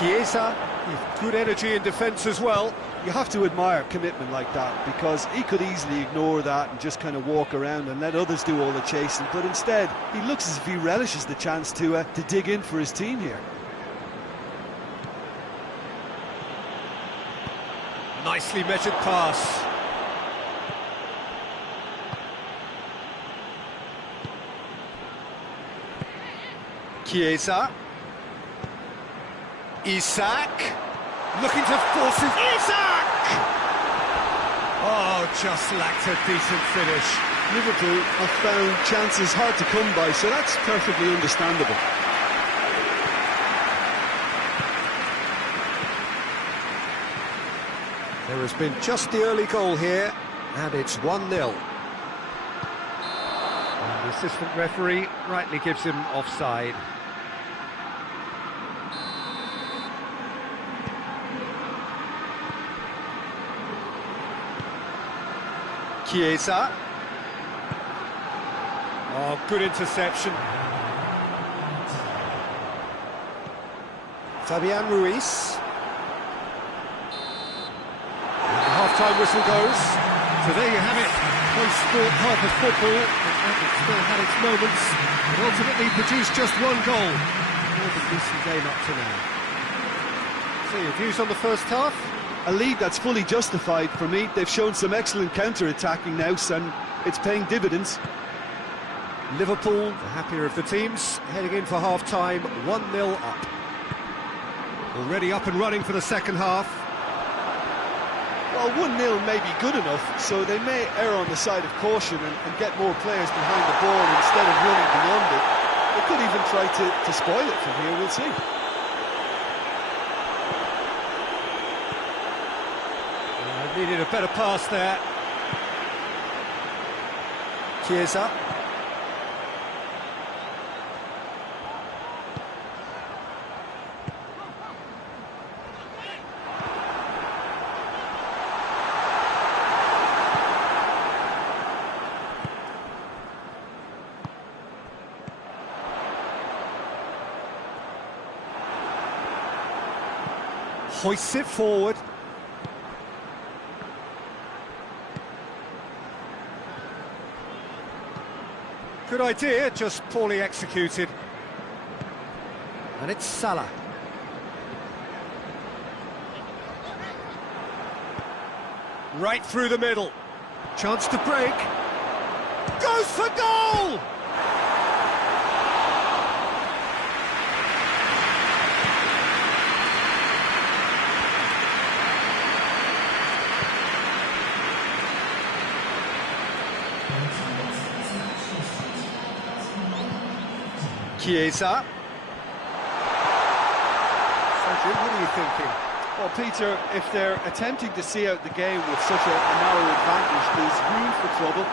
Chiesa, with good energy in defence as well. You have to admire commitment like that, because he could easily ignore that and just kind of walk around and let others do all the chasing, but instead he looks as if he relishes the chance to dig in for his team here. Nicely measured pass. Chiesa. Isak. Looking to force his... Isak! Oh, just lacked a decent finish. Liverpool have found chances hard to come by, so that's perfectly understandable. There has been just the early goal here, and it's 1-0. And the assistant referee rightly gives him offside. Chiesa. Oh, good interception. Fabian Ruiz. The half-time whistle goes. So there you have it. One sport, half of football. It still had its moments, but ultimately produced just one goal. More than decent game up to now. So your views on the first half? A lead that's fully justified for me. They've shown some excellent counter-attacking now, and it's paying dividends. Liverpool, the happier of the teams, heading in for half-time, 1-0 up. Already up and running for the second half. Well, 1-0 may be good enough, so they may err on the side of caution and get more players behind the ball instead of running beyond it. They could even try to spoil it from here, we'll see. Needed a better pass there. Chiesa. Hoists it forward. Good idea, just poorly executed. And it's Salah. Right through the middle. Chance to break. Goes for goal! Chiesa. So, Jim, what are you thinking? Well, Peter, if they're attempting to see out the game with such a narrow advantage, there's room for trouble.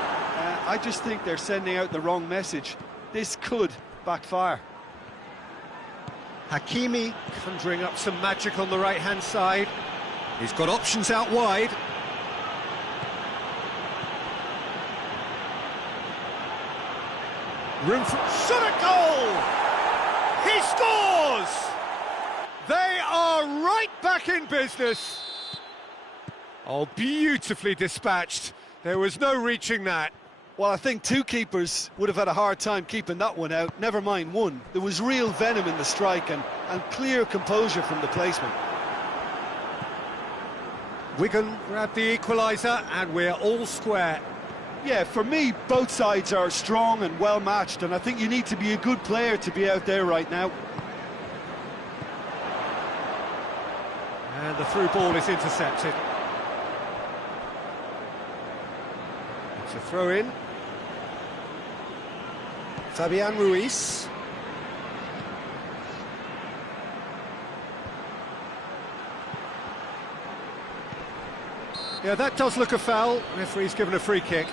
I just think they're sending out the wrong message. This could backfire. Hakimi conjuring up some magic on the right-hand side. He's got options out wide. Room for... Shot a goal! He scores! They are right back in business. Oh, beautifully dispatched. There was no reaching that. Well, I think two keepers would have had a hard time keeping that one out, never mind one. There was real venom in the strike and clear composure from the placement. Wigan grabbed the equaliser and we're all square. Yeah, for me, both sides are strong and well-matched, and I think you need to be a good player to be out there right now. And the through ball is intercepted. It's a throw-in. Fabian Ruiz. Yeah, that does look a foul. Referee's given a free kick.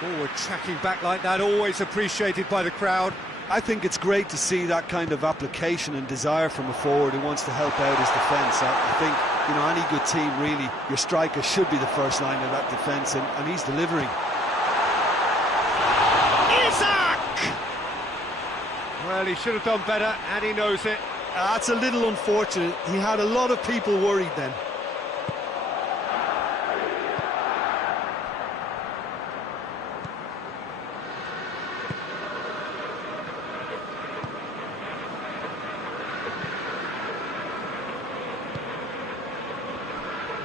Forward tracking back like that, always appreciated by the crowd. I think it's great to see that kind of application and desire from a forward who wants to help out his defence. I think you know, any good team, really, your striker should be the first line of that defence, and he's delivering. Well, he should have done better, and he knows it. That's a little unfortunate. He had a lot of people worried then.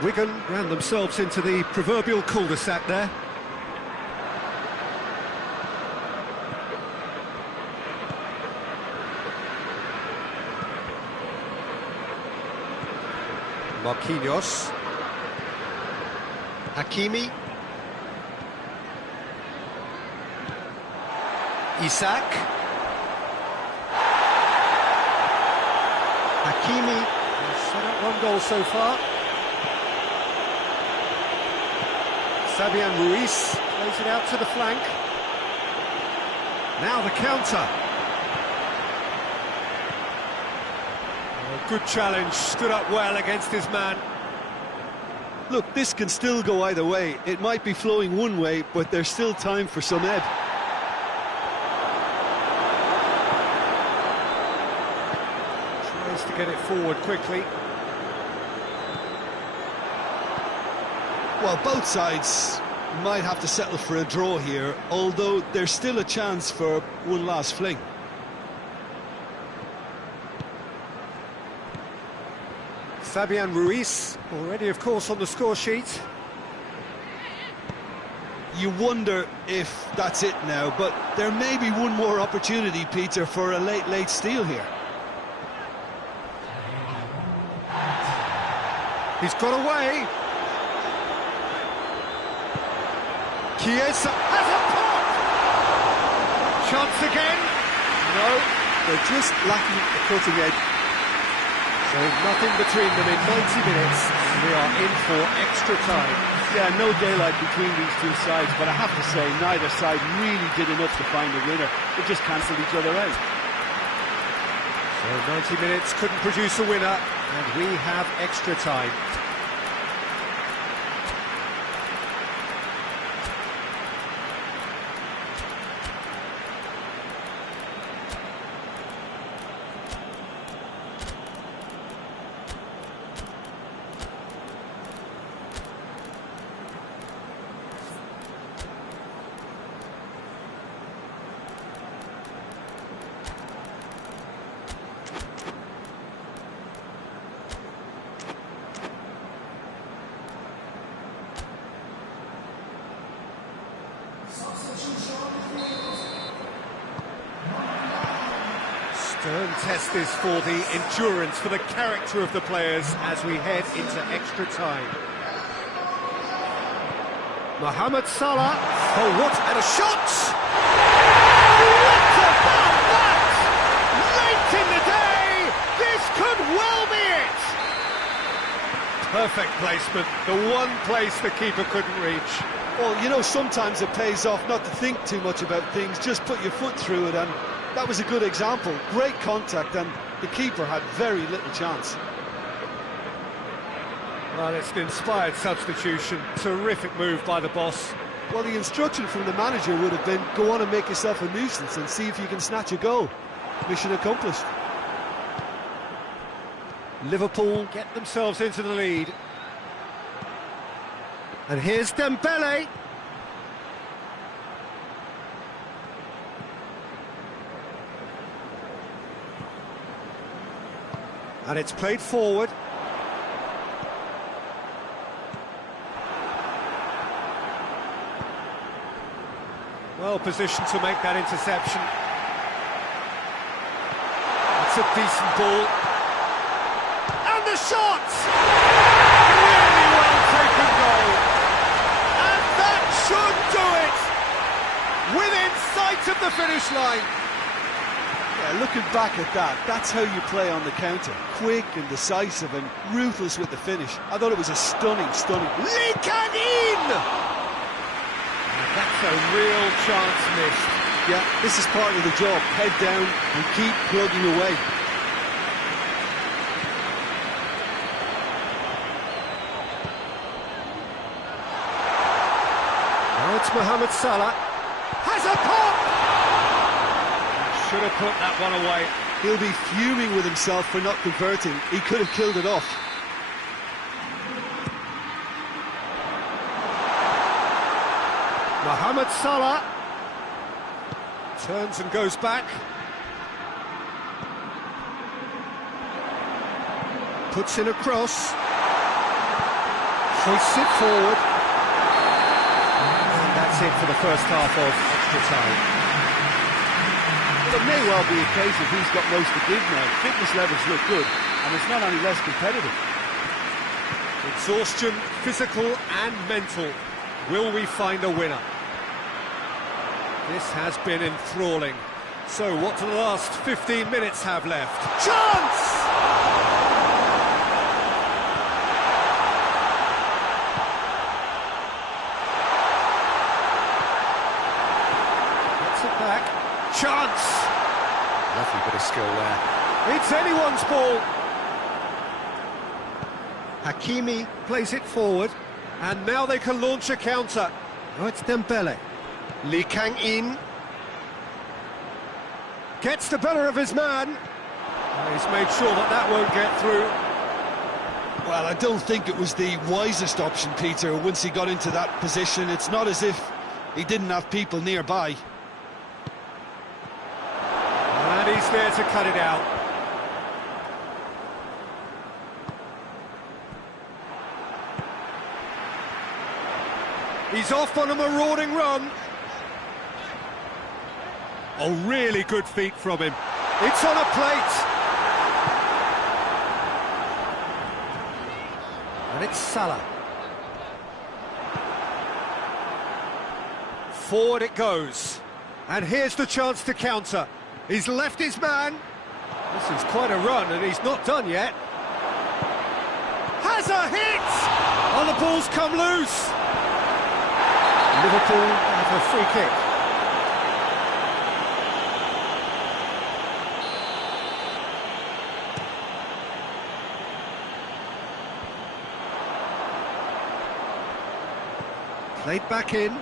Wigan ran themselves into the proverbial cul-de-sac there. Marquinhos. Hakimi. Isak. Hakimi has set up one goal so far. Fabian Ruiz plays it out to the flank. Now the counter. Good challenge, stood up well against his man. Look, this can still go either way. It might be flowing one way, but there's still time for some ebb. Tries to get it forward quickly. Well, both sides might have to settle for a draw here, although there's still a chance for one last fling. Fabian Ruiz, already of course on the score sheet. You wonder if that's it now, but there may be one more opportunity, Peter, for a late steal here. He's got away. Chiesa has a pop! Chance again. No. They're just lacking the cutting edge. So nothing between them in 90 minutes. We are in for extra time. Yeah, no daylight between these two sides, but I have to say, neither side really did enough to find a winner. They just cancelled each other out. So 90 minutes couldn't produce a winner, and we have extra time. Stern test this for the endurance, for the character of the players as we head into extra time. Mohamed Salah. Oh, what? And a shot! What about that? Late in the day, this could well be it! Perfect placement, the one place the keeper couldn't reach. Well, you know, sometimes it pays off not to think too much about things, just put your foot through it, and that was a good example. Great contact, and the keeper had very little chance. Well, it's an inspired substitution. Terrific move by the boss. Well, the instruction from the manager would have been, go on and make yourself a nuisance and see if you can snatch a goal. Mission accomplished. Liverpool get themselves into the lead. And here's Dembele. And it's played forward. Well positioned to make that interception. It's a decent ball. And the shot! Really well taken goal. And that should do it! Within sight of the finish line. Yeah, looking back at that, that's how you play on the counter. Quick and decisive and ruthless with the finish. I thought it was a stunning. Lee can in! That's a real chance missed. Yeah, this is part of the job. Head down and keep plugging away. It's Mohamed Salah. Has a pop! Should have put that one away. He'll be fuming with himself for not converting. He could have killed it off. Mohamed Salah turns and goes back. Puts in a cross. Hoists it forward. And that's it for the first half of extra time. Well, it may well be a case of he's got most to give now. Fitness levels look good, and it's not any less competitive. Exhaustion, physical and mental. Will we find a winner? This has been enthralling. So what do the last 15 minutes have left? Chance! Gets it back. Chance! Lovely bit of skill there. It's anyone's ball. Hakimi plays it forward, and now they can launch a counter. Oh, it's Dembele. Lee Kang-in gets the better of his man. And he's made sure that that won't get through. Well, I don't think it was the wisest option, Peter, once he got into that position. It's not as if he didn't have people nearby. And he's there to cut it out. He's off on a marauding run. Oh, really good feet from him. It's on a plate. And it's Salah. Forward it goes. And here's the chance to counter. He's left his man. This is quite a run, and he's not done yet. Has a hit! Oh, the ball's come loose. Liverpool have a free kick. Played back in.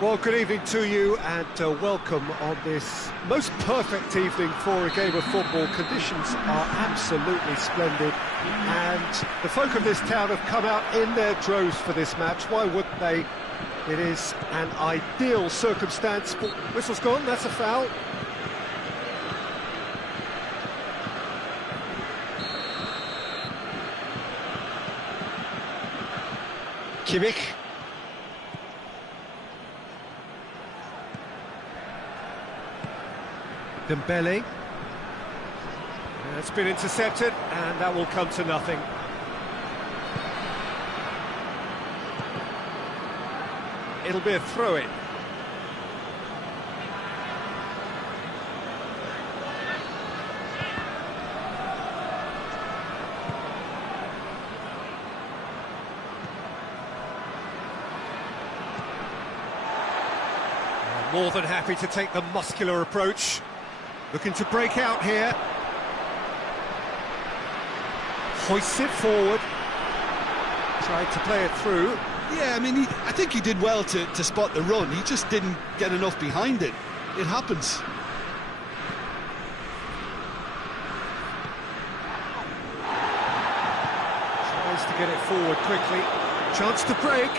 Well, good evening to you and welcome on this most perfect evening for a game of football. Conditions are absolutely splendid and the folk of this town have come out in their droves for this match. Why wouldn't they? It is an ideal circumstance. Whistle's gone, that's a foul. Kimmich. Dembele. It's been intercepted, and that will come to nothing. It'll be a throw-in. More than happy to take the muscular approach. Looking to break out here. Hoists it forward. Tried to play it through. Yeah, I mean, I think he did well to spot the run. He just didn't get enough behind it. It happens. Tries to get it forward quickly. Chance to break.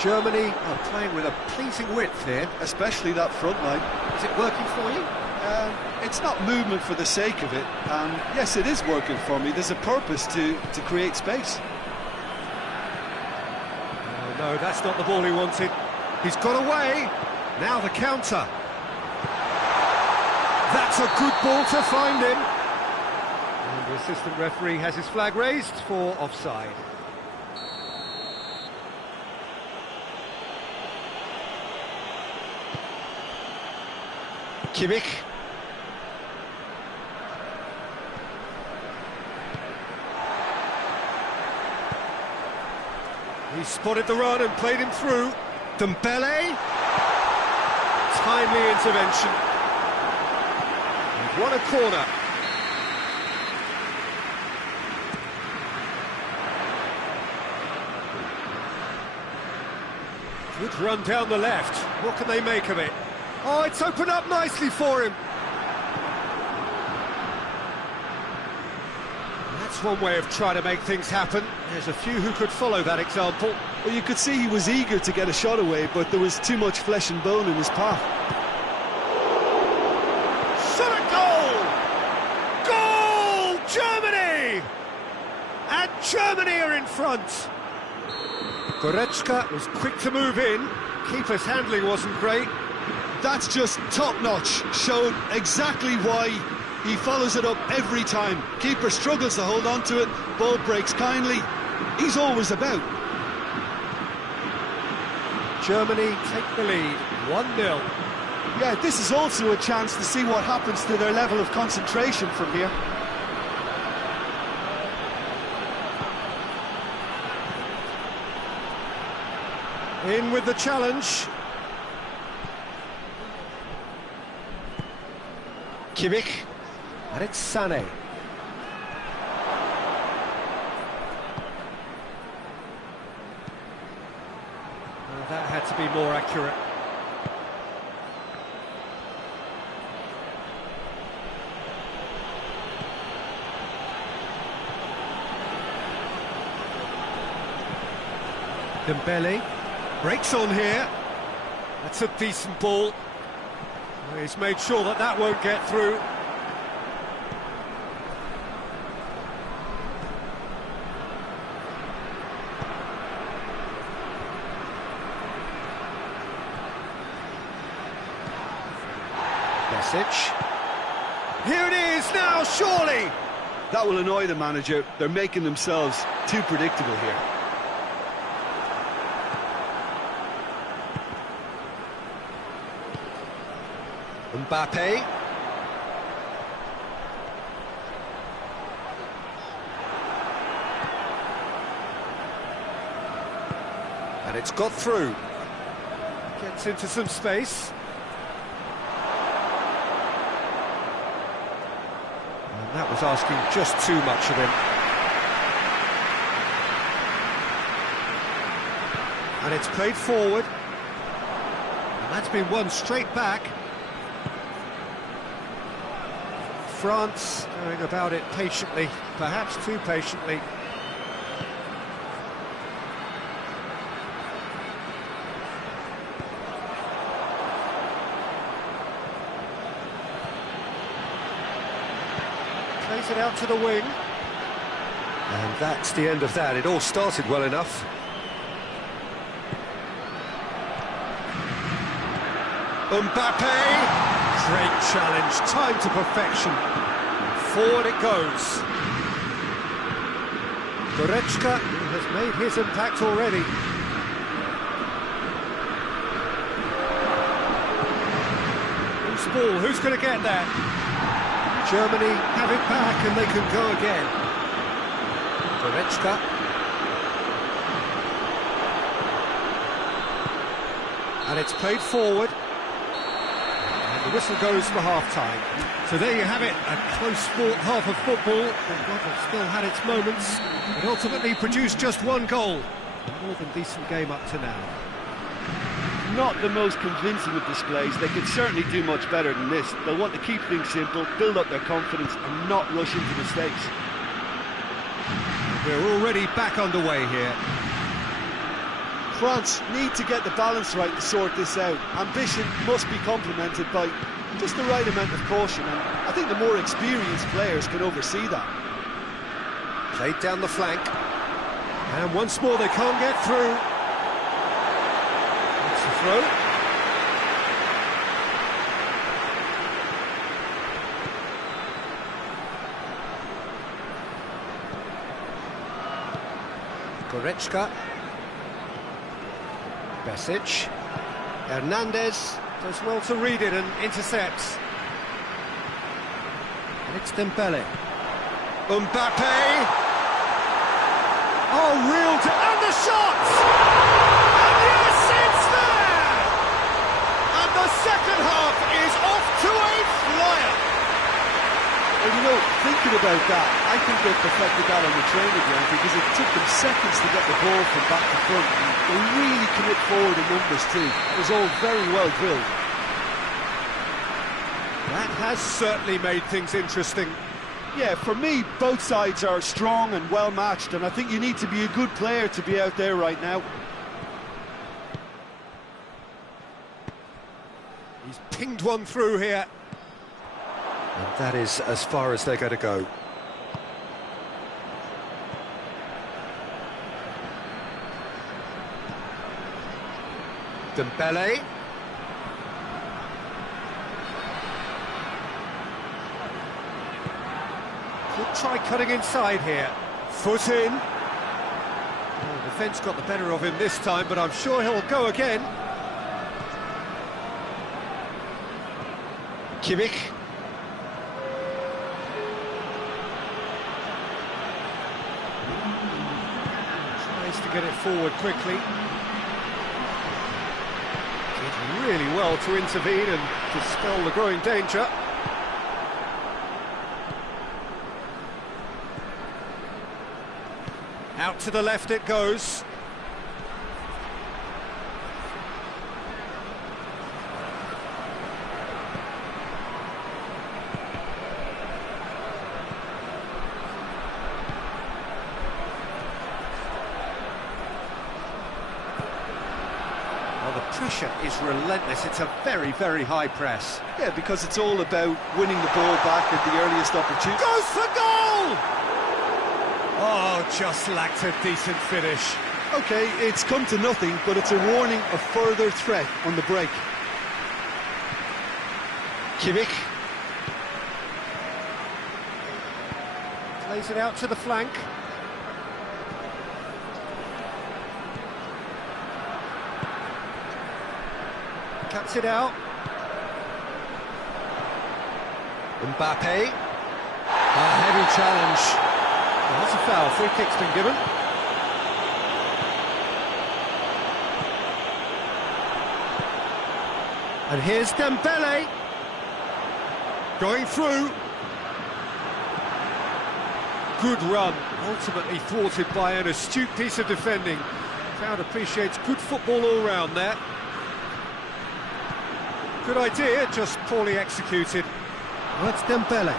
Germany are playing with a pleasing width here. Especially that front line. Is it working for you? It's not movement for the sake of it, and yes, it is working for me. There's a purpose to create space. No, that's not the ball he wanted. He's got away. Now the counter. That's a good ball to find him. And the assistant referee has his flag raised for offside. Kimmich. He spotted the run and played him through. Dembele. Timely intervention. What a corner. Good run down the left. What can they make of it? Oh, it's opened up nicely for him. That's one way of trying to make things happen. There's a few who could follow that example. Well, you could see he was eager to get a shot away, but there was too much flesh and bone in his path. Shot a goal! Goal! Germany! And Germany are in front. Goretzka was quick to move in. Keeper's handling wasn't great. That's just top-notch. Showed exactly why he follows it up every time. Keeper struggles to hold on to it. Ball breaks kindly. He's always about. Germany take the lead, 1-0. Yeah, this is also a chance to see what happens to their level of concentration from here. In with the challenge. Kimmich. And it's Sané. That had to be more accurate. Dembele breaks on here. That's a decent ball. He's made sure that that won't get through. Message. Here it is now, surely! That will annoy the manager. They're making themselves too predictable here. Mbappe. And it's got through. Gets into some space. And that was asking just too much of him. And it's played forward. And that's been won straight back. France going about it patiently, perhaps too patiently. Plays it out to the wing. And that's the end of that. It all started well enough. Mbappe! Great challenge, time to perfection. Forward it goes. Goretzka has made his impact already. Loose ball, who's going to get that? Germany have it back and they can go again. Goretzka. And it's played forward. And the whistle goes for half-time. So there you have it, a close-fought half of football. The still had its moments. It ultimately produced just one goal. A more than decent game up to now. Not the most convincing of displays. They could certainly do much better than this. They'll want to keep things simple, build up their confidence and not rush into mistakes. We're already back underway here. France need to get the balance right to sort this out. Ambition must be complemented by just the right amount of caution, and I think the more experienced players can oversee that. Played down the flank. And once more they can't get through. That's the throw. Goretzka. Besic. Hernandez does well to read it and intercepts. And it's Dembele. Mbappe. Oh, and the shot! And yes, it's there! And the second half is off to a flyer. And you know, thinking about that, I think they perfected that on the training ground because it took them seconds to get the ball from back to front. And they really commit forward in numbers too. It was all very well drilled. That has certainly made things interesting. Yeah, for me, both sides are strong and well matched, and I think you need to be a good player to be out there right now. He's pinged one through here. And that is as far as they're going to go. Dembele. Could try cutting inside here. Foot in. Oh, defence got the better of him this time, but I'm sure he'll go again. Kimmich. Tries to get it forward quickly. Did really well to intervene and dispel the growing danger. Out to the left it goes. Well, the pressure is relentless. It's a very, very high press. Yeah, because it's all about winning the ball back at the earliest opportunity. Goes for goal! Oh, just lacked a decent finish. Okay, it's come to nothing, but it's a warning of further threat on the break. Kimmich. Plays it out to the flank. Cuts it out. Mbappe. A heavy challenge. Well, that's a foul. Free kick's been given. And here's Dembele. Going through. Good run. Ultimately thwarted by an astute piece of defending. Crowd appreciates good football all round there. Good idea, just poorly executed. Well, that's Dembele.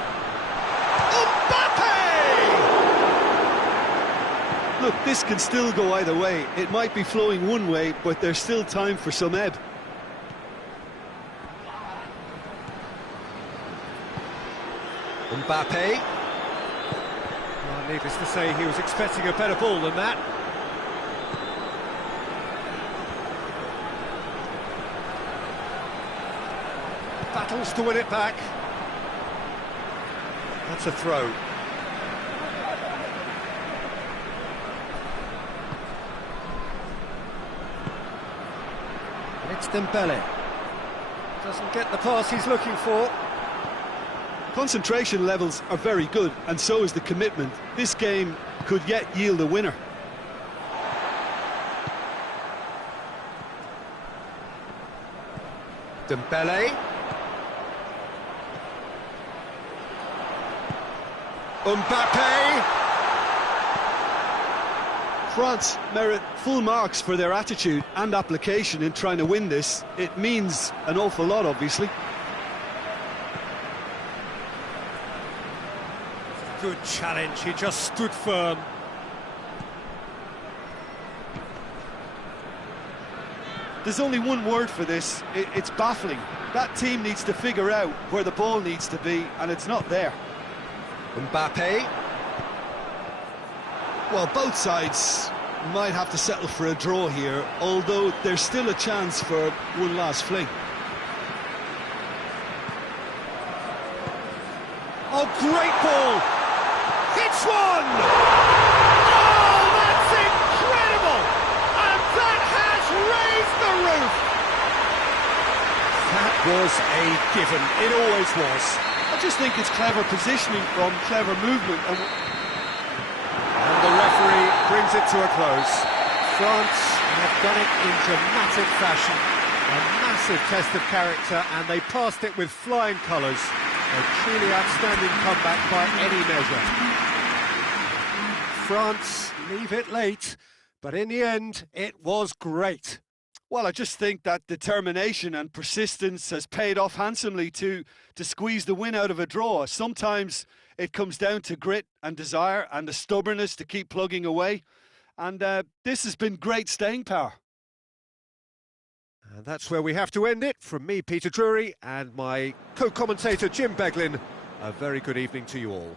Look, this can still go either way. It might be flowing one way, but there's still time for some ebb. Mbappe. Needless to say, he was expecting a better ball than that. Battles to win it back. That's a throw. And it's Dembele. Doesn't get the pass he's looking for. Concentration levels are very good, and so is the commitment. This game could yet yield a winner. Dembele. Mbappe. France merit full marks for their attitude and application in trying to win this. It means an awful lot, obviously. Good challenge, he just stood firm. There's only one word for this, it's baffling. That team needs to figure out where the ball needs to be, and it's not there. Mbappe. Well, both sides might have to settle for a draw here, although there's still a chance for one last fling. Oh, great ball! Hits one! Oh, that's incredible! And that has raised the roof! That was a given, it always was. I just think it's clever positioning from clever movement. And the referee brings it to a close. France have done it in dramatic fashion. A massive test of character, and they passed it with flying colours. A truly outstanding comeback by any measure. France leave it late, but in the end, it was great. Well, I just think that determination and persistence has paid off handsomely to squeeze the win out of a draw. Sometimes it comes down to grit and desire and the stubbornness to keep plugging away. And this has been great staying power. And that's where we have to end it. From me, Peter Drury, and my co-commentator, Jim Beglin, a very good evening to you all.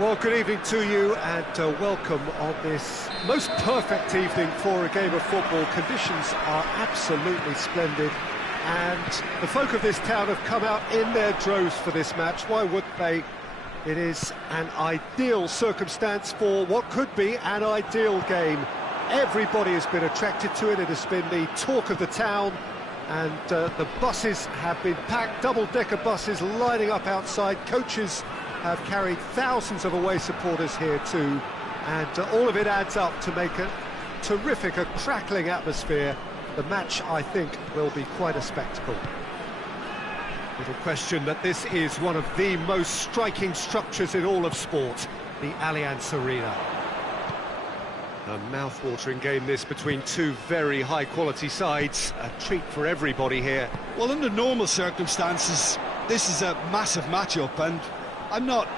Well, good evening to you and welcome on this most perfect evening for a game of football. Conditions are absolutely splendid and the folk of this town have come out in their droves for this match. Why wouldn't they? It is an ideal circumstance for what could be an ideal game. Everybody has been attracted to it. It has been the talk of the town, and the buses have been packed, double-decker buses lining up outside. Coaches have carried thousands of away supporters here too, and all of it adds up to make a terrific, a crackling atmosphere. The match, I think, will be quite a spectacle. Little question that this is one of the most striking structures in all of sport, the Allianz Arena. A mouth-watering game this between two very high-quality sides, a treat for everybody here. Well, under normal circumstances, this is a massive match-up, and I'm not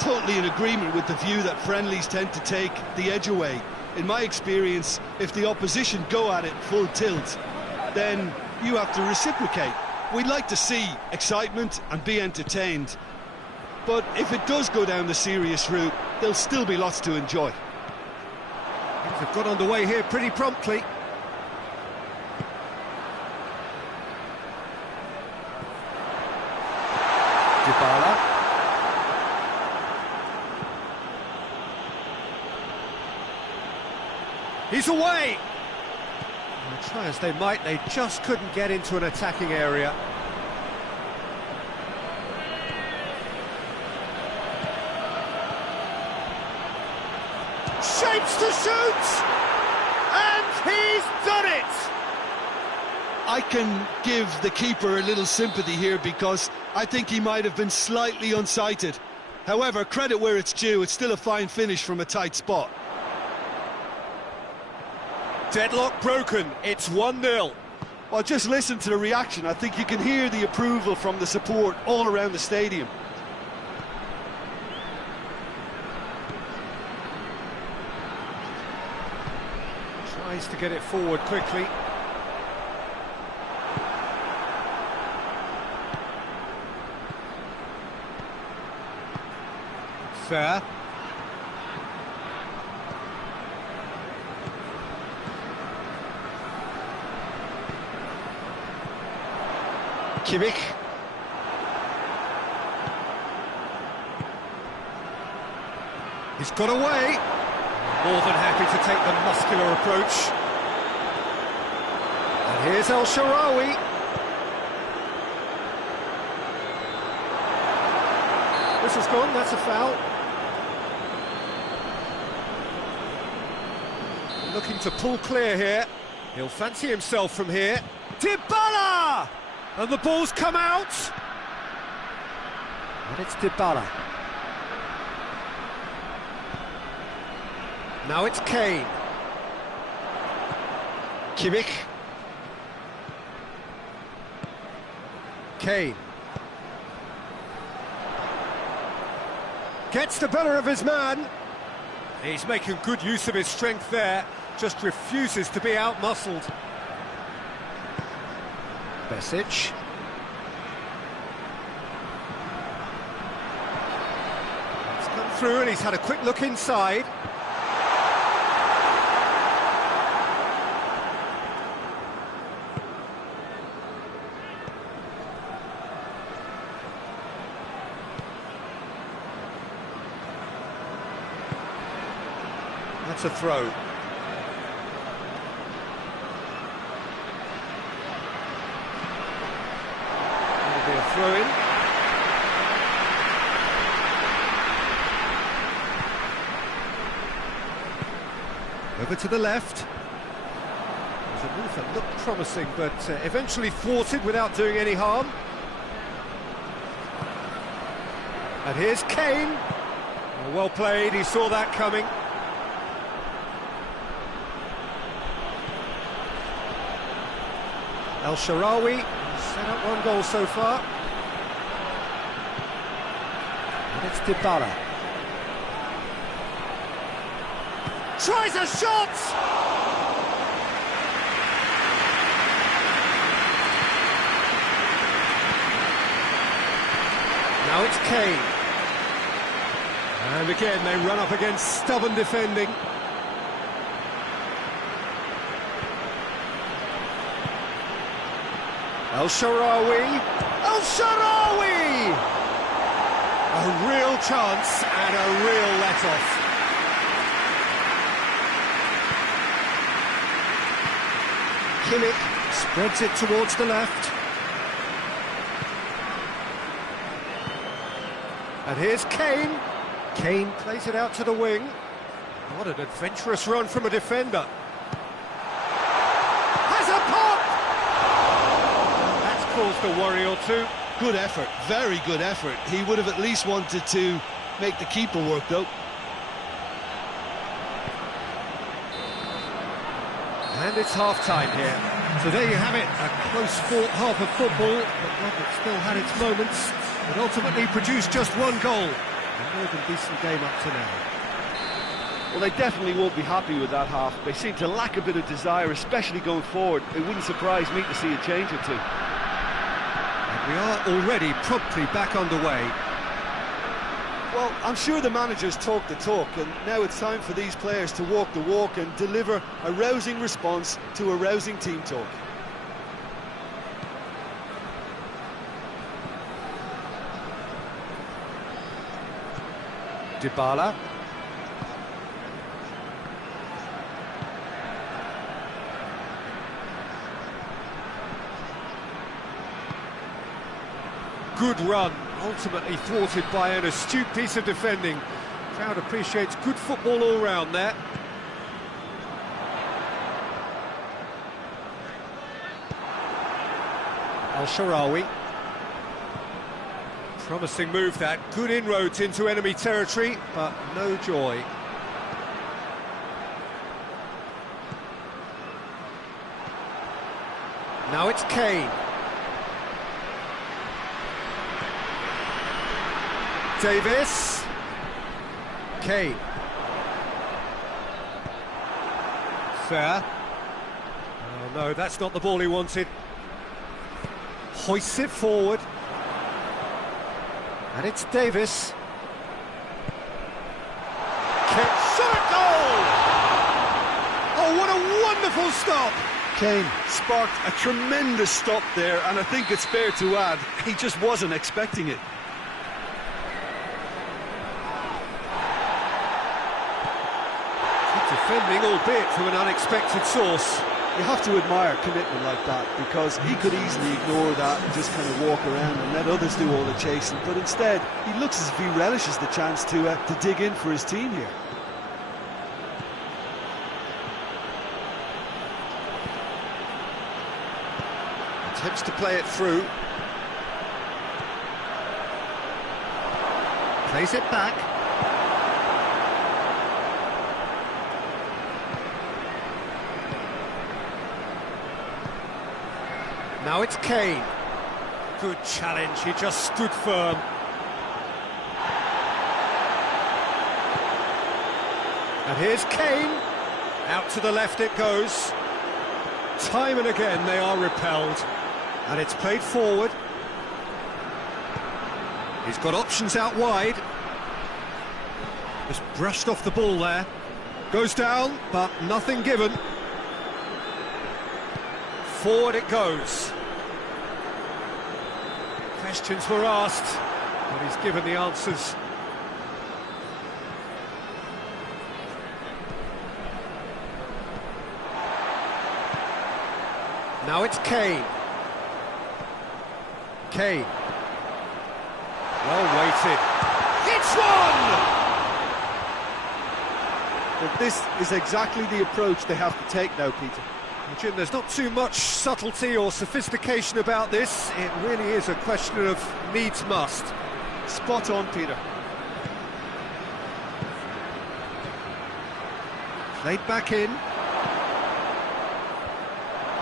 totally in agreement with the view that friendlies tend to take the edge away. In my experience, if the opposition go at it full tilt, then you have to reciprocate. We'd like to see excitement and be entertained, but if it does go down the serious route, there'll still be lots to enjoy. Things have got underway here pretty promptly. Dybala. He's away! Try as they might, they just couldn't get into an attacking area. Shapes to shoot! And he's done it! I can give the keeper a little sympathy here because I think he might have been slightly unsighted. However, credit where it's due, it's still a fine finish from a tight spot. Deadlock broken, it's 1-0. Well, just listen to the reaction. I think you can hear the approval from the support all around the stadium. Tries to get it forward quickly. Fair. Kimmich. He's got away. More than happy to take the muscular approach. And here's El Shaarawy. This has gone, that's a foul. Looking to pull clear here. He'll fancy himself from here. Dybala! And the ball's come out. And it's Dybala. Now it's Kane. Kimmich. Kane. Gets the better of his man. He's making good use of his strength there. Just refuses to be out-muscled. Besic. He's come through and he's had a quick look inside. That's a throw. Throw-in. Over to the left. There's a move that looked promising, but eventually thwarted without doing any harm. And here's Kane. Well played, he saw that coming. El Shaarawy set up one goal so far. And it's Dybala. Tries a shot! Now it's Kane. And again, they run up against stubborn defending. El Shaarawy. El Shaarawy! A real chance and a real let-off. Kimmich spreads it towards the left. And here's Kane. Kane plays it out to the wing. What an adventurous run from a defender. Has a pop! That's caused a worry or two. Good effort, very good effort. He would have at least wanted to make the keeper work, though. And it's half-time here. So there you have it, a close-fought half of football, but one that still had its moments, but ultimately produced just one goal. A more than decent game up to now. Well, they definitely won't be happy with that half. They seem to lack a bit of desire, especially going forward. It wouldn't surprise me to see a change or two. And we are already promptly back underway. Well, I'm sure the managers talk the talk, and now it's time for these players to walk the walk and deliver a rousing response to a rousing team talk. Dybala. Good run, ultimately thwarted by an astute piece of defending. Crowd appreciates good football all round there. El Shaarawy. Promising move that, good inroads into enemy territory, but no joy. Now it's Kane. Davis. Kane. Fair. Oh no, that's not the ball he wanted. Hoists it forward. And it's Davis. Shot at goal! Oh, what a wonderful stop! Kane sparked a tremendous stop there, and I think it's fair to add, he just wasn't expecting it. Good defending, albeit from an unexpected source. You have to admire commitment like that, because he could easily ignore that and just kind of walk around and let others do all the chasing, but instead he looks as if he relishes the chance to dig in for his team here. Attempts to play it through. Plays it back. Now it's Kane. Good challenge, he just stood firm. And here's Kane. Out to the left it goes. Time and again they are repelled. And it's played forward. He's got options out wide. Just brushed off the ball there. Goes down, but nothing given. Forward it goes. Questions were asked, but he's given the answers. Now it's Kane. Kane. Well weighted. It's one! But this is exactly the approach they have to take now, Peter. Well, Jim, there's not too much subtlety or sophistication about this. It really is a question of needs must. Spot on, Peter. Played back in.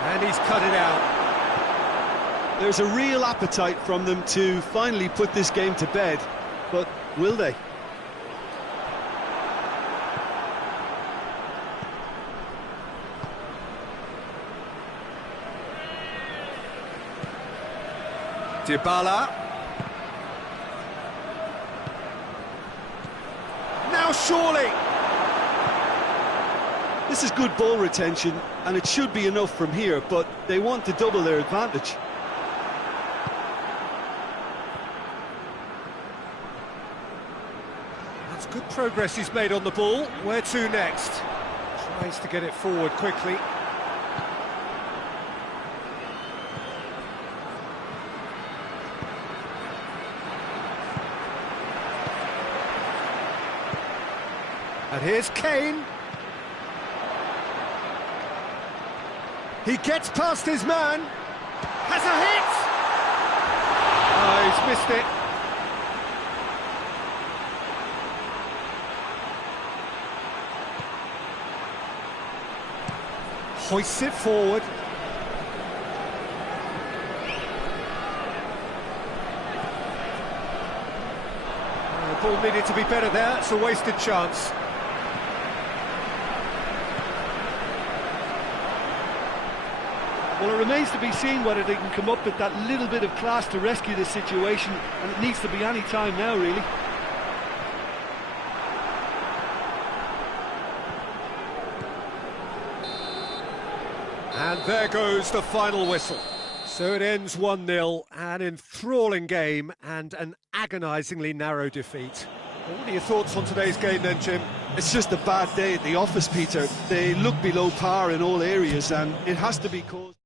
And he's cut it out. There's a real appetite from them to finally put this game to bed, but will they? Dybala. surely! This is good ball retention, and it should be enough from here, but they want to double their advantage. That's good progress he's made on the ball. Where to next? Tries to get it forward quickly. And here's Kane. He gets past his man. Has a hit! Oh, he's missed it. Hoists it forward. The ball needed to be better there. It's a wasted chance. Well, it remains to be seen whether they can come up with that little bit of class to rescue this situation, and it needs to be any time now, really. And there goes the final whistle. So it ends 1-0, an enthralling game and an agonisingly narrow defeat. Well, what are your thoughts on today's game then, Jim? It's just a bad day at the office, Peter. They look below par in all areas, and it has to be caused.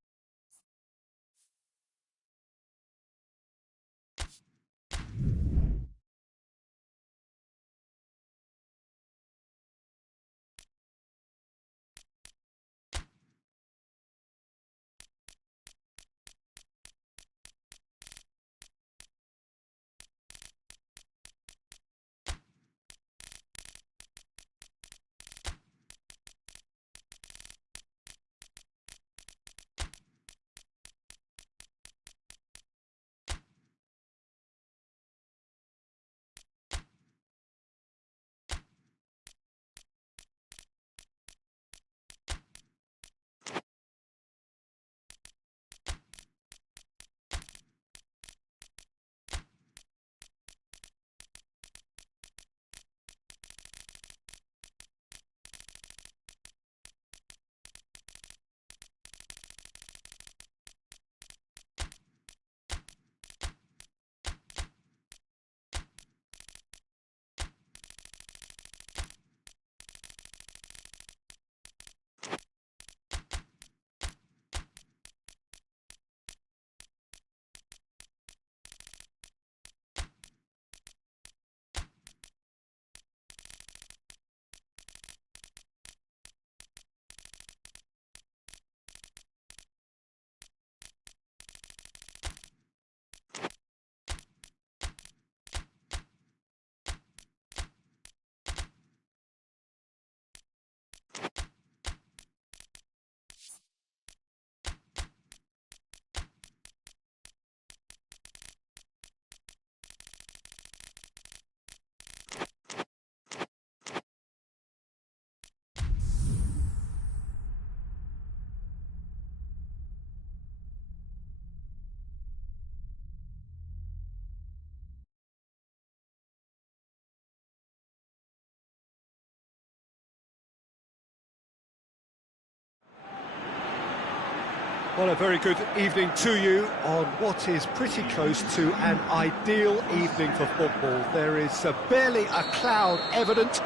Well, a very good evening to you on what is pretty close to an ideal evening for football. There is barely a cloud evident.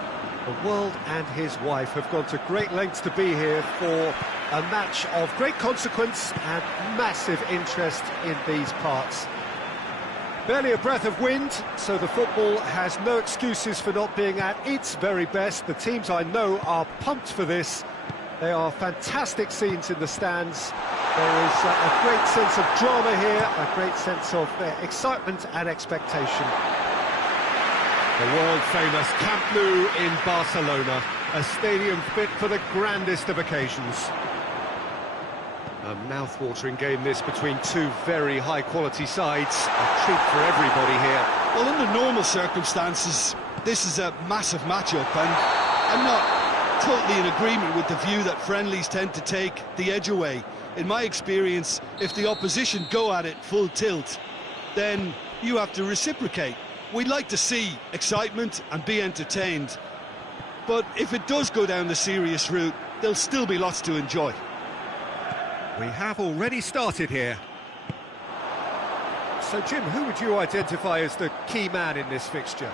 The world and his wife have gone to great lengths to be here for a match of great consequence and massive interest in these parts. Barely a breath of wind, so the football has no excuses for not being at its very best. The teams I know are pumped for this. They are fantastic scenes in the stands. There is a great sense of drama here, a great sense of excitement and expectation. The world-famous Camp Nou in Barcelona, a stadium fit for the grandest of occasions. A mouth-watering game this between two very high-quality sides. A treat for everybody here. Well, under normal circumstances, this is a massive matchup, and I'm not totally in agreement with the view that friendlies tend to take the edge away. In my experience, if the opposition go at it full tilt, then you have to reciprocate. We'd like to see excitement and be entertained, but if it does go down the serious route, there'll still be lots to enjoy. We have already started here. So, Jim, who would you identify as the key man in this fixture?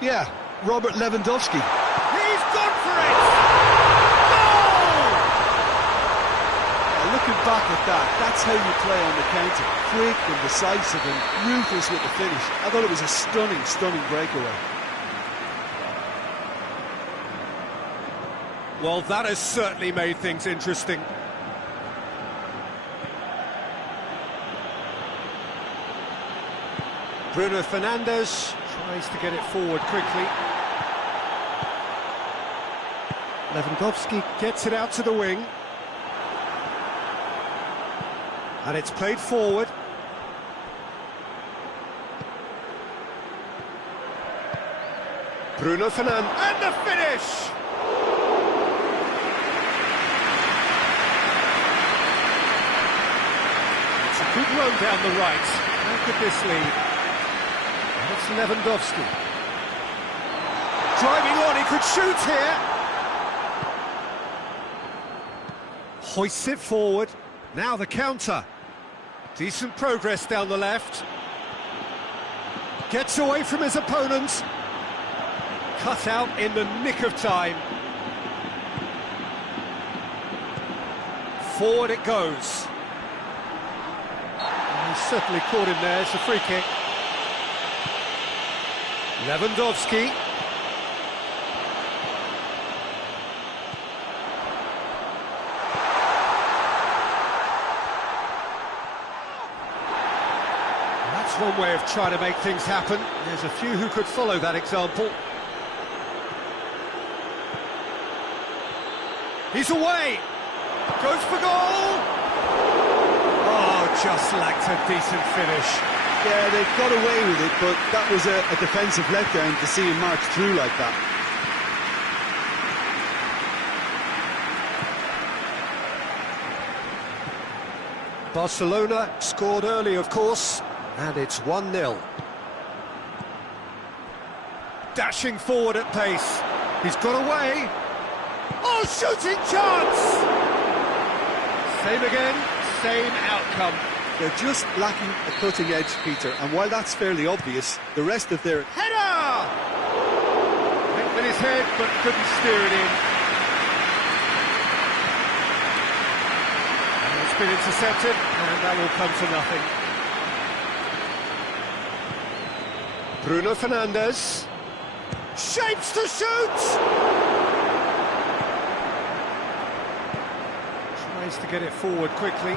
Yeah, Robert Lewandowski. He's gone for it! Goal! Looking back at that, that's how you play on the counter. Quick and decisive and ruthless with the finish. I thought it was a stunning, stunning breakaway. Well, that has certainly made things interesting. Bruno Fernandes tries to get it forward quickly. Lewandowski gets it out to the wing. And it's played forward. Bruno Fernandes, and the finish! It's a good run down the right. How could this lead? And it's Lewandowski. Driving on, he could shoot here. Hoists it forward. Now the counter. Decent progress down the left. Gets away from his opponent. Cut out in the nick of time. Forward it goes. And he's certainly caught him there. It's a free kick. Lewandowski. That's one way of trying to make things happen. There's a few who could follow that example. He's away! Goes for goal! Oh, just lacked a decent finish. Yeah, they got away with it, but that was a defensive letdown to see him march through like that. Barcelona scored early, of course, and it's 1-0. Dashing forward at pace. He's got away. Oh, shooting chance! Same again, same outcome. They're just lacking a cutting edge, Peter, and while that's fairly obvious, the rest of their... Header! Went with his head, but couldn't steer it in. And it's been intercepted, and that will come to nothing. Bruno Fernandes. Shapes to shoot! Tries to get it forward quickly.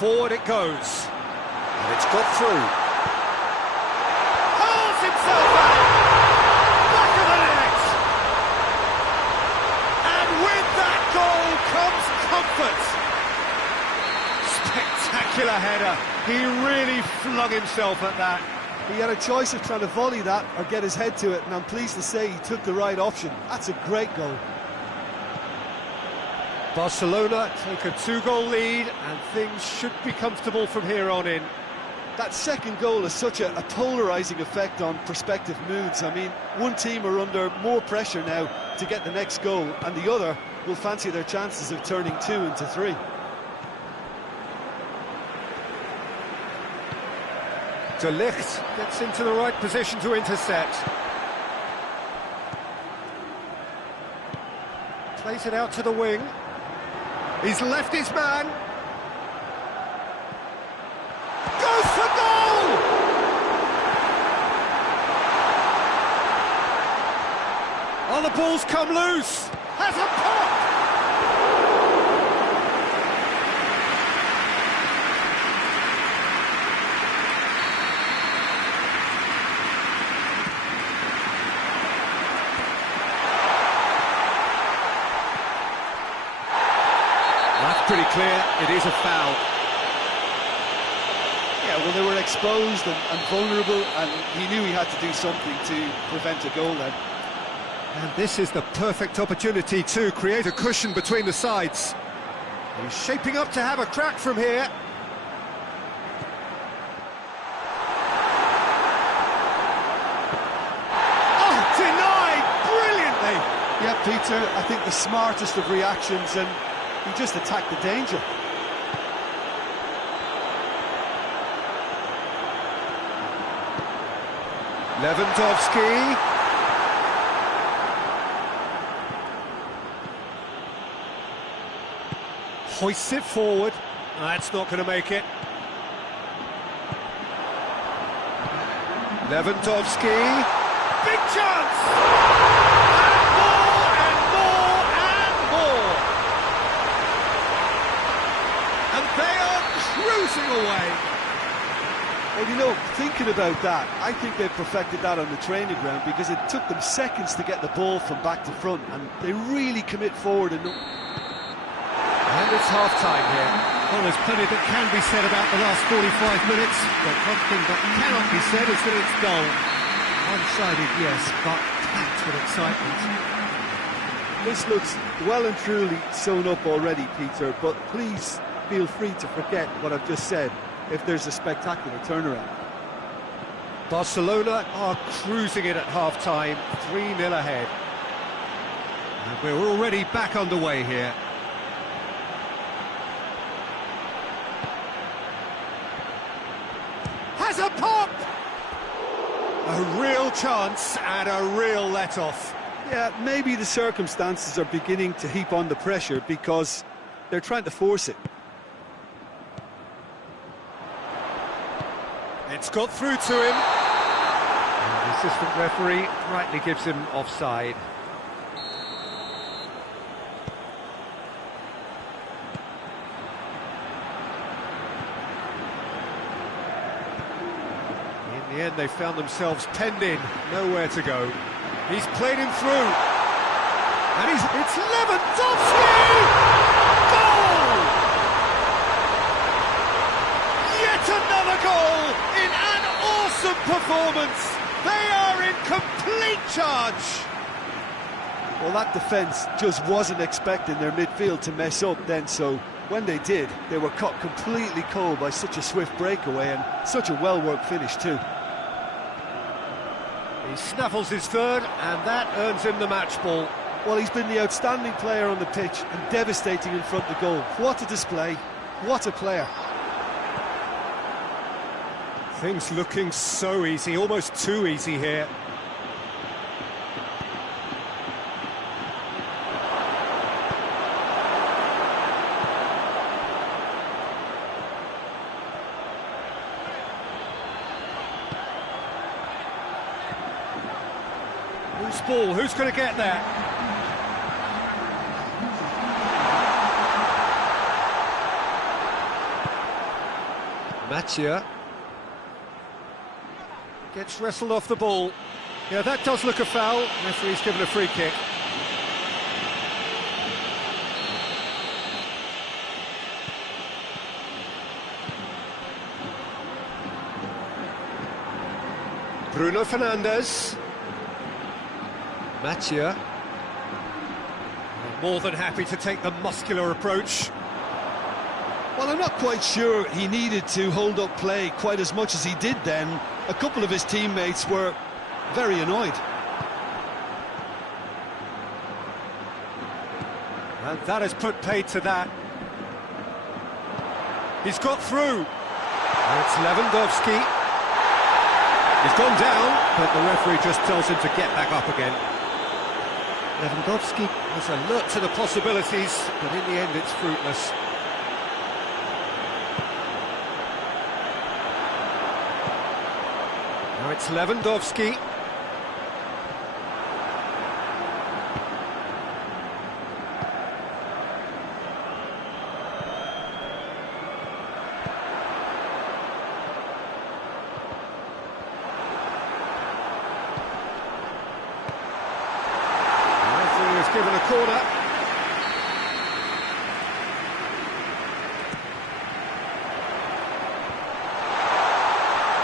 Forward it goes. And it's got through. Hurls himself out! Back of the net! And with that goal comes comfort. Spectacular header. He really flung himself at that. He had a choice of trying to volley that or get his head to it, and I'm pleased to say he took the right option. That's a great goal. Barcelona take a 2-goal lead, and things should be comfortable from here on in. That second goal has such a polarising effect on prospective moods. I mean, one team are under more pressure now to get the next goal, and the other will fancy their chances of turning 2 into 3. De Ligt gets into the right position to intercept. Plays it out to the wing. He's left his man. Goes for goal! Oh, the ball's come loose. Has a pop! That's pretty clear, it is a foul. Yeah, well, they were exposed and vulnerable, and he knew he had to do something to prevent a goal then. And this is the perfect opportunity to create a cushion between the sides. He's shaping up to have a crack from here. Yeah, Peter, I think the smartest of reactions, and he just attacked the danger. Lewandowski. Hoists it forward. That's not going to make it. Lewandowski. Big chance! And more, and more, and more! And they are cruising away. Well, you know, thinking about that, I think they perfected that on the training ground because it took them seconds to get the ball from back to front, and they really commit forward. And it's half-time here. Well, there's plenty that can be said about the last 45 minutes, but one thing that cannot be said is that it's dull. One-sided, yes, but packed with excitement. this looks well and truly sewn up already, Peter, but please feel free to forget what I've just said if there's a spectacular turnaround. Barcelona are cruising it at half-time, 3-0 ahead. And we're already back underway here. Has a pop! A real chance and a real let-off. Yeah, maybe the circumstances are beginning to heap on the pressure because they're trying to force it. It's got through to him. And the assistant referee rightly gives him offside. In the end, they found themselves penned in, nowhere to go. He's played him through. And it's Lewandowski! Goal! Yet another goal in an awesome performance. They are in complete charge. Well, that defence just wasn't expecting their midfield to mess up then, so when they did, they were caught completely cold by such a swift breakaway and such a well-worked finish too. He snaffles his third, and that earns him the match ball. Well, he's been the outstanding player on the pitch and devastating in front of goal. What a display, what a player. Things looking so easy, almost too easy here. Who's ball? Who's going to get there? Mathieu gets wrestled off the ball. Yeah, that does look a foul. Referee's given a free kick. Bruno Fernandes. Mathieu. More than happy to take the muscular approach. Well, I'm not quite sure he needed to hold up play quite as much as he did then. A couple of his teammates were very annoyed. And that has put paid to that. He's got through. It's Lewandowski. He's gone down, but the referee just tells him to get back up again. Lewandowski was alert to the possibilities, but in the end it's fruitless. Now it's Lewandowski. Given a corner.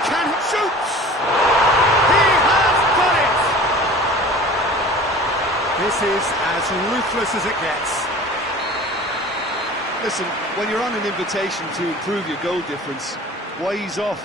Can shoots! He has done it! This is as ruthless as it gets. Listen, when you're on an invitation to improve your goal difference, why ease off?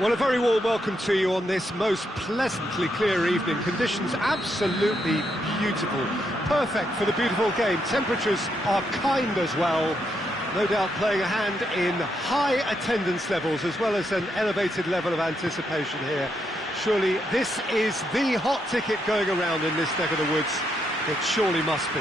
Well, a very warm welcome to you on this most pleasantly clear evening. Conditions absolutely beautiful. Perfect for the beautiful game. Temperatures are kind as well. No doubt playing a hand in high attendance levels as well as an elevated level of anticipation here. Surely this is the hot ticket going around in this neck of the woods. It surely must be.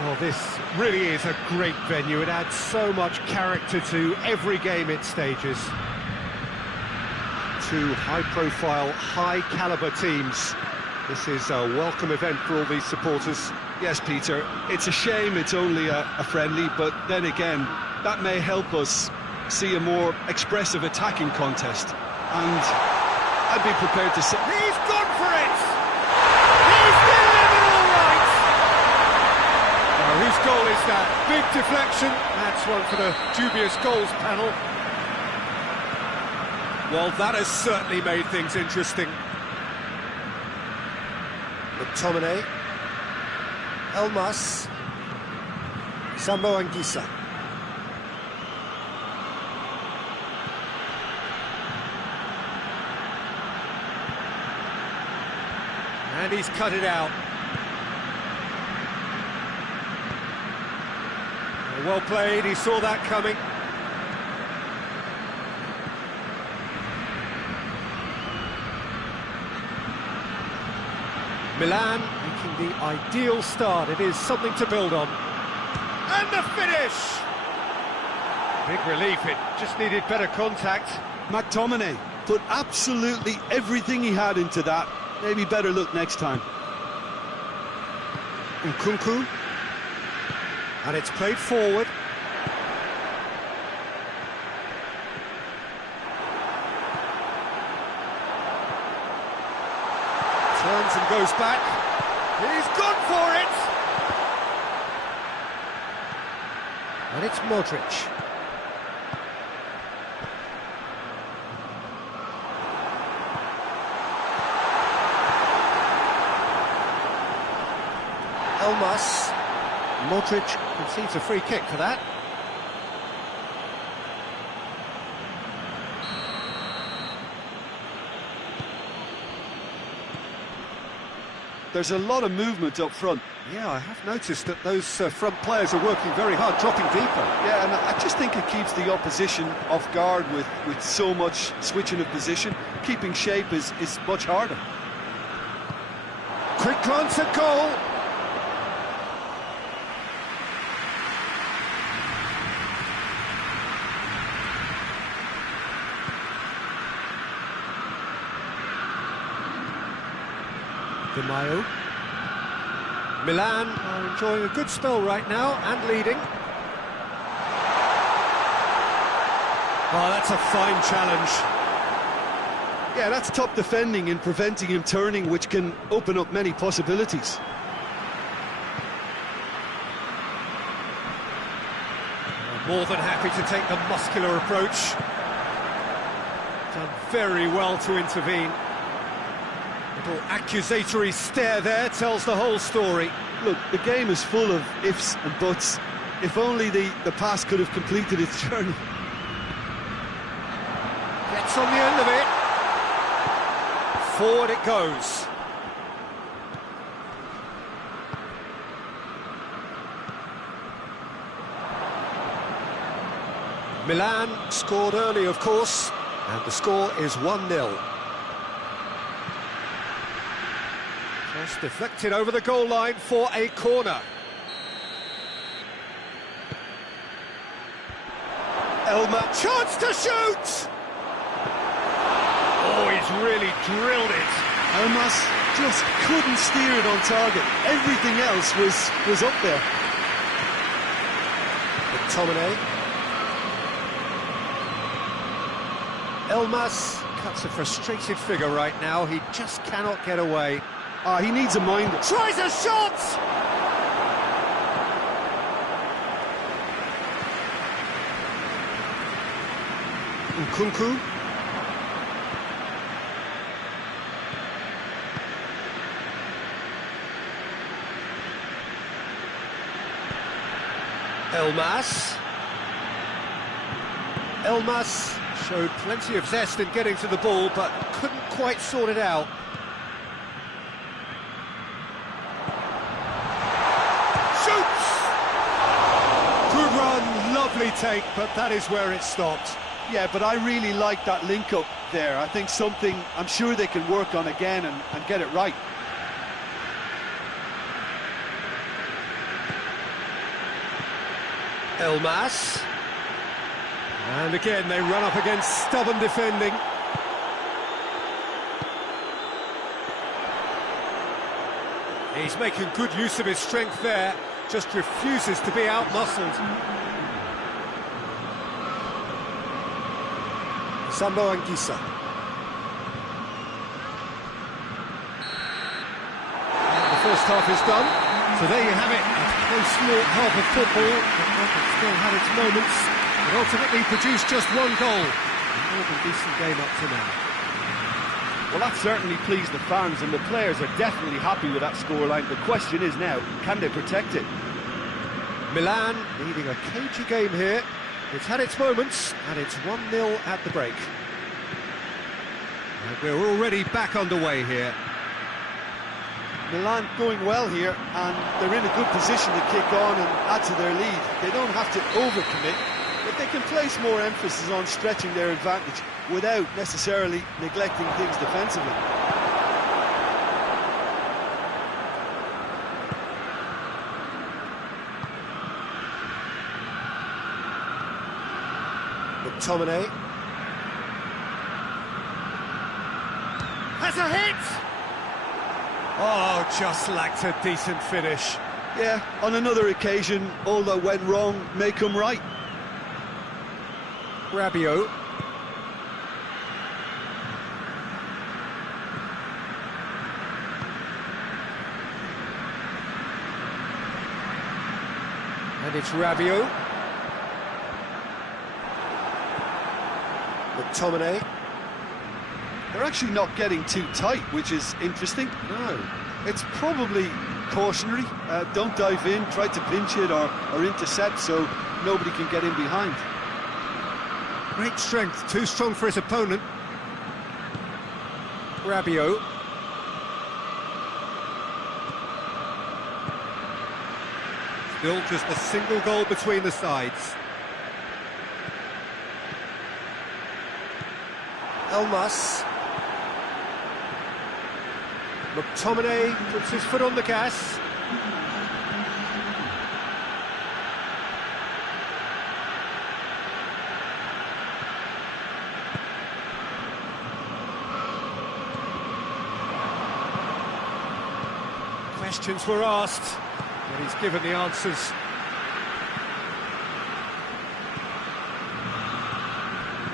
Well, this really is a great venue. It adds so much character to every game it stages. Two high-profile, high-caliber teams. This is a welcome event for all these supporters. Yes, Peter, it's a shame it's only a friendly, but then again, that may help us see a more expressive attacking contest. And I'd be prepared to say... He's gone for it! He's delivered all right! Whose goal is that? Big deflection. That's one for the dubious goals panel. Well, that has certainly made things interesting. McTominay. Elmas. Sambo Anguissa. And he's cut it out. Well played, he saw that coming. Milan making the ideal start. It is something to build on. And the finish! Big relief, it just needed better contact. McTominay put absolutely everything he had into that. Maybe better look next time. Nkunku. And it's played forward. Turns and goes back. He's gone for it! And it's Modric. Elmas. Modric concedes a free kick for that. There's a lot of movement up front. Yeah, I have noticed that those front players are working very hard, dropping deeper. Yeah, and I just think it keeps the opposition off guard with so much switching of position. Keeping shape is much harder. Quick glance at goal. Di Maio. Milan are enjoying a good spell right now and leading. Oh, that's a fine challenge. Yeah, that's top defending and preventing him turning, which can open up many possibilities. More than happy to take the muscular approach. Done very well to intervene. Little accusatory stare there tells the whole story. Look, the game is full of ifs and buts. If only the pass could have completed its journey. Gets on the end of it. Forward it goes. Milan scored early, of course, and the score is 1-0. Just deflected over the goal line for a corner. Elma, chance to shoot! Oh, he's really drilled it. Elmas just couldn't steer it on target. Everything else was up there. McTominay. Elmas cuts a frustrated figure right now. He just cannot get away. He needs a minder. Tries a shot! Nkunku. Elmas. Elmas showed plenty of zest in getting to the ball, but couldn't quite sort it out. Shoots! Good run, lovely take, but that is where it stopped. Yeah, but I really like that link-up there. I think something I'm sure they can work on again and get it right. Elmas. And again, they run up against stubborn defending. He's making good use of his strength there, just refuses to be out-muscled. Sambo Anguissa. The first half is done, so there you have it. A close-fought half of football, but it still had its moments. It ultimately produced just one goal. A more than decent game up to now. Well, that certainly pleased the fans, and the players are definitely happy with that scoreline. The question is now, can they protect it? Milan needing a cagey game here. It's had its moments, and it's 1-0 at the break. And we're already back underway here. Milan going well here, and they're in a good position to kick on and add to their lead. They don't have to overcommit, but they can place more emphasis on stretching their advantage without necessarily neglecting things defensively. McTominay has a hit! Oh, just lacked a decent finish. Yeah, on another occasion, all that went wrong may come right. Rabiot. And it's Rabiot. McTominay. They're actually not getting too tight, which is interesting. No. It's probably cautionary. Don't dive in, try to pinch it or intercept so nobody can get in behind. Great strength, too strong for his opponent. Rabiot. Still just a single goal between the sides. Elmas. McTominay puts his foot on the gas. Questions were asked, but he's given the answers.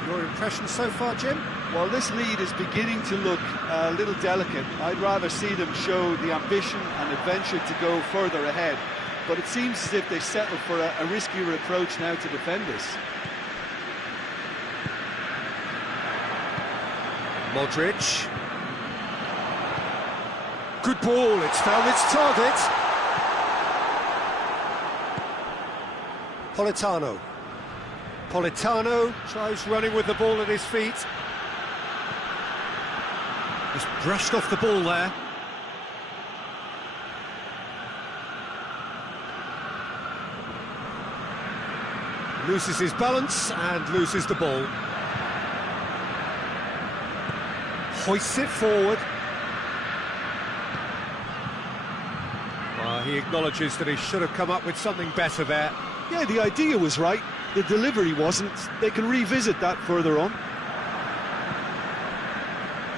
Your impression so far, Jim? Well, this lead is beginning to look a little delicate. I'd rather see them show the ambition and adventure to go further ahead. But it seems as if they settle for a riskier approach now to defend this. Modric. Good ball, it's found its target. Politano. Politano tries running with the ball at his feet. Just brushed off the ball there. Loses his balance and loses the ball. Hoists it forward. Well, he acknowledges that he should have come up with something better there. Yeah, the idea was right. The delivery wasn't. They can revisit that further on.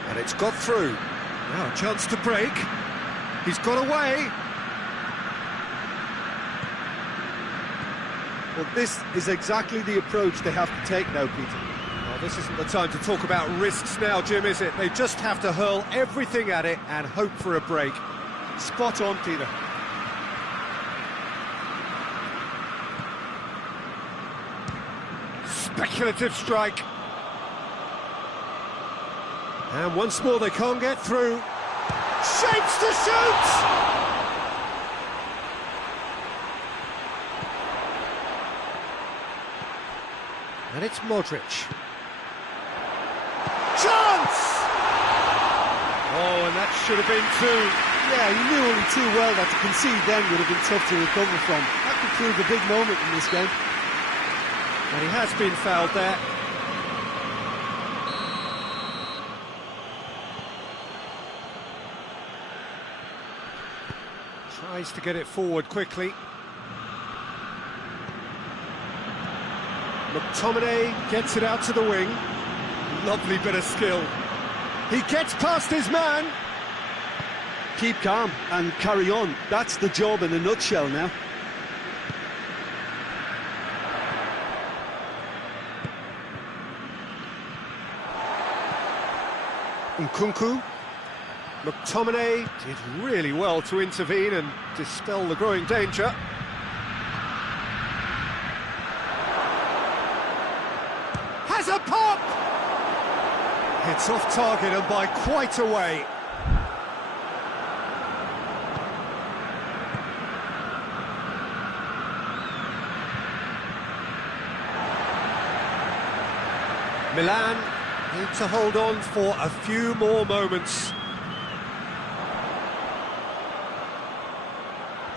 And it's got through. Now a chance to break. He's got away. Well, this is exactly the approach they have to take now, Peter. Well, this isn't the time to talk about risks now, Jim, is it? They just have to hurl everything at it and hope for a break. Spot on, Peter. Speculative strike. And once more they can't get through. Shapes to shoot! And it's Modric. Chance! Oh, and that should have been two. Yeah, he knew only too well that to concede then would have been tough to recover from. That could prove a big moment in this game. And he has been fouled there. Tries to get it forward quickly. McTominay gets it out to the wing. Lovely bit of skill. He gets past his man. Keep calm and carry on. That's the job in a nutshell now. Nkunku. McTominay did really well to intervene and dispel the growing danger. Has a pop! It's off target and by quite a way. Milan need to hold on for a few more moments.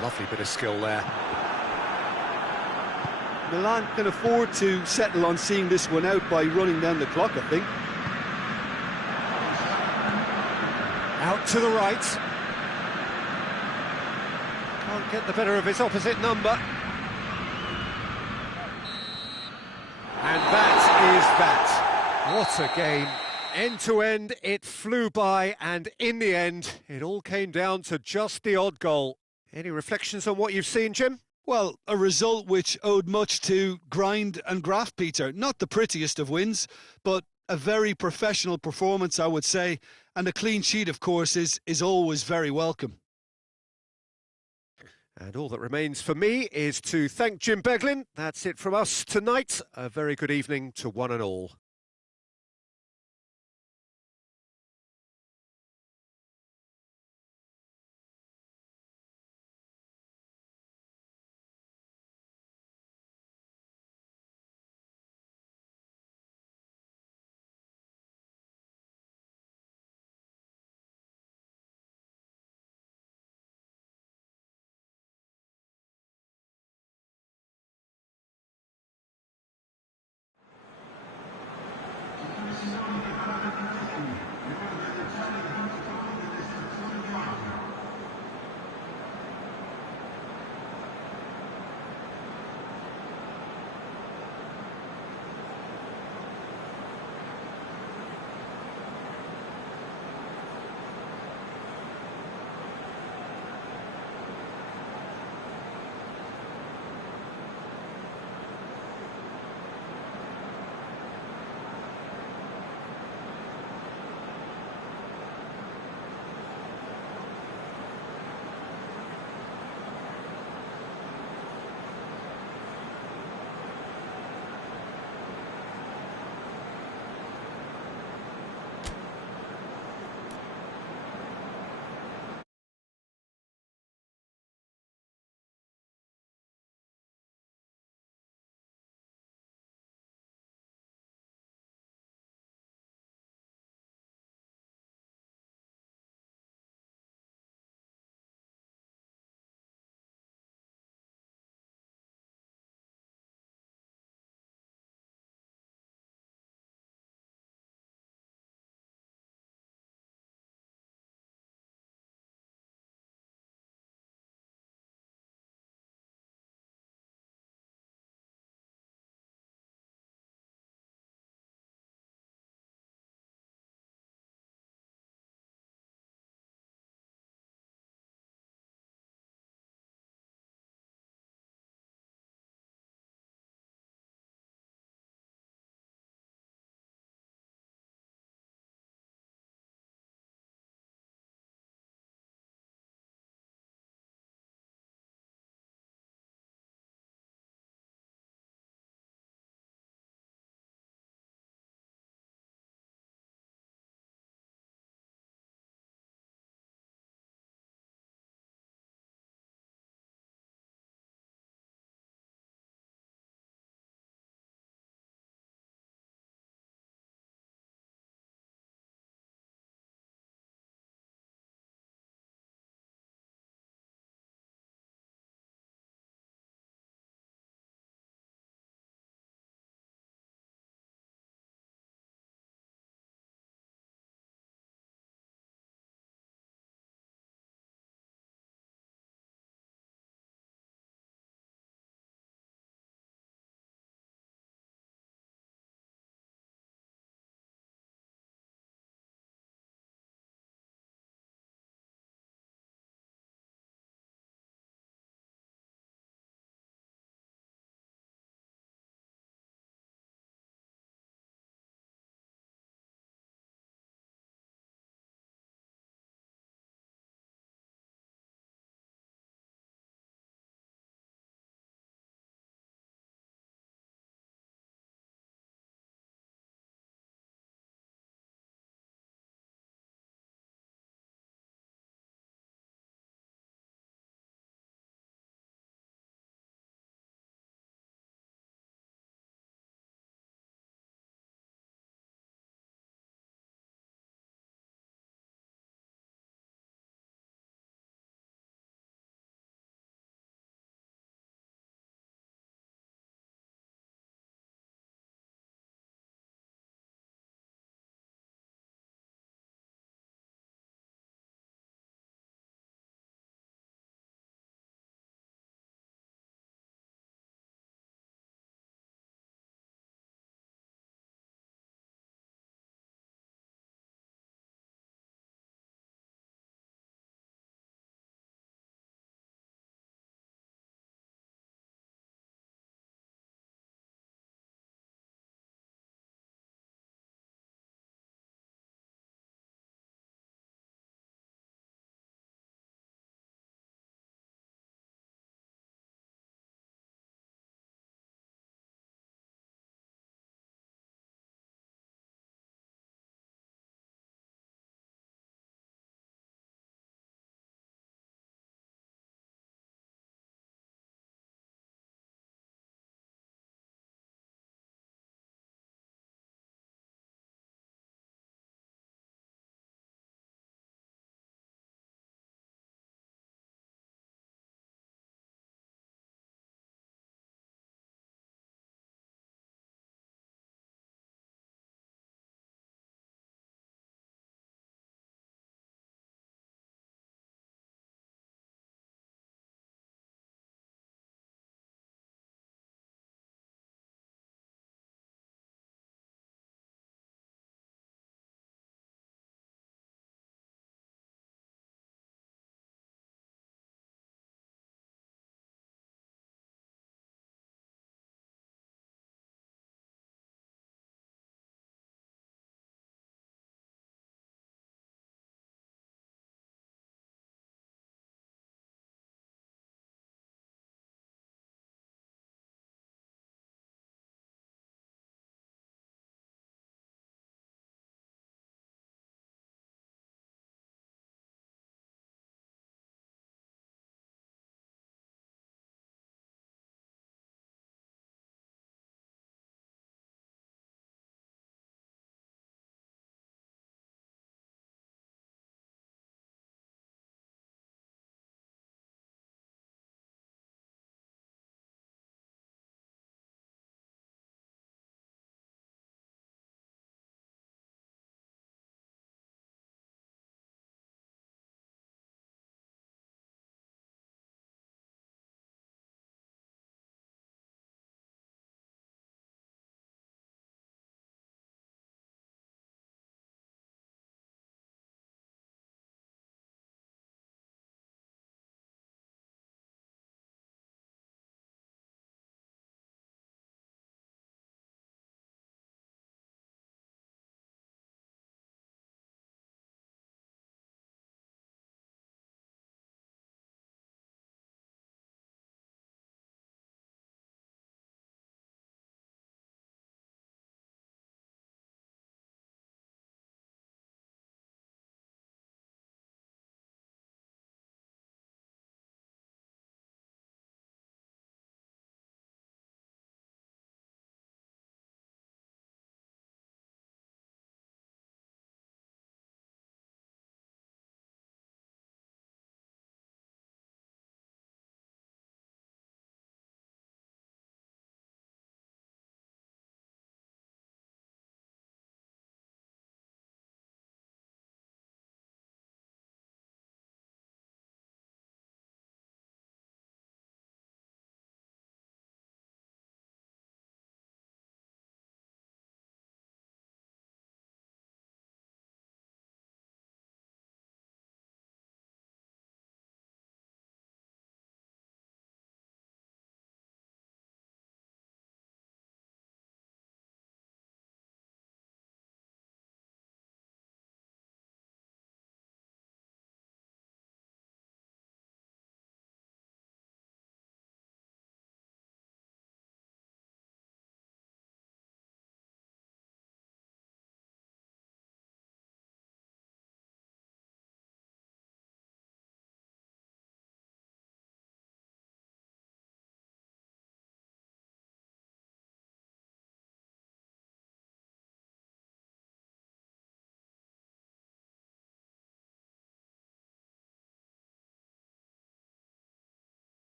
Lovely bit of skill there. Milan can afford to settle on seeing this one out by running down the clock, I think. Out to the right. Can't get the better of his opposite number. And that is that. What a game. End to end, it flew by, and in the end, it all came down to just the odd goal. Any reflections on what you've seen, Jim? Well, a result which owed much to grind and graft, Peter. Not the prettiest of wins, but a very professional performance, I would say. And a clean sheet, of course, is always very welcome. And all that remains for me is to thank Jim Beglin. That's it from us tonight. A very good evening to one and all.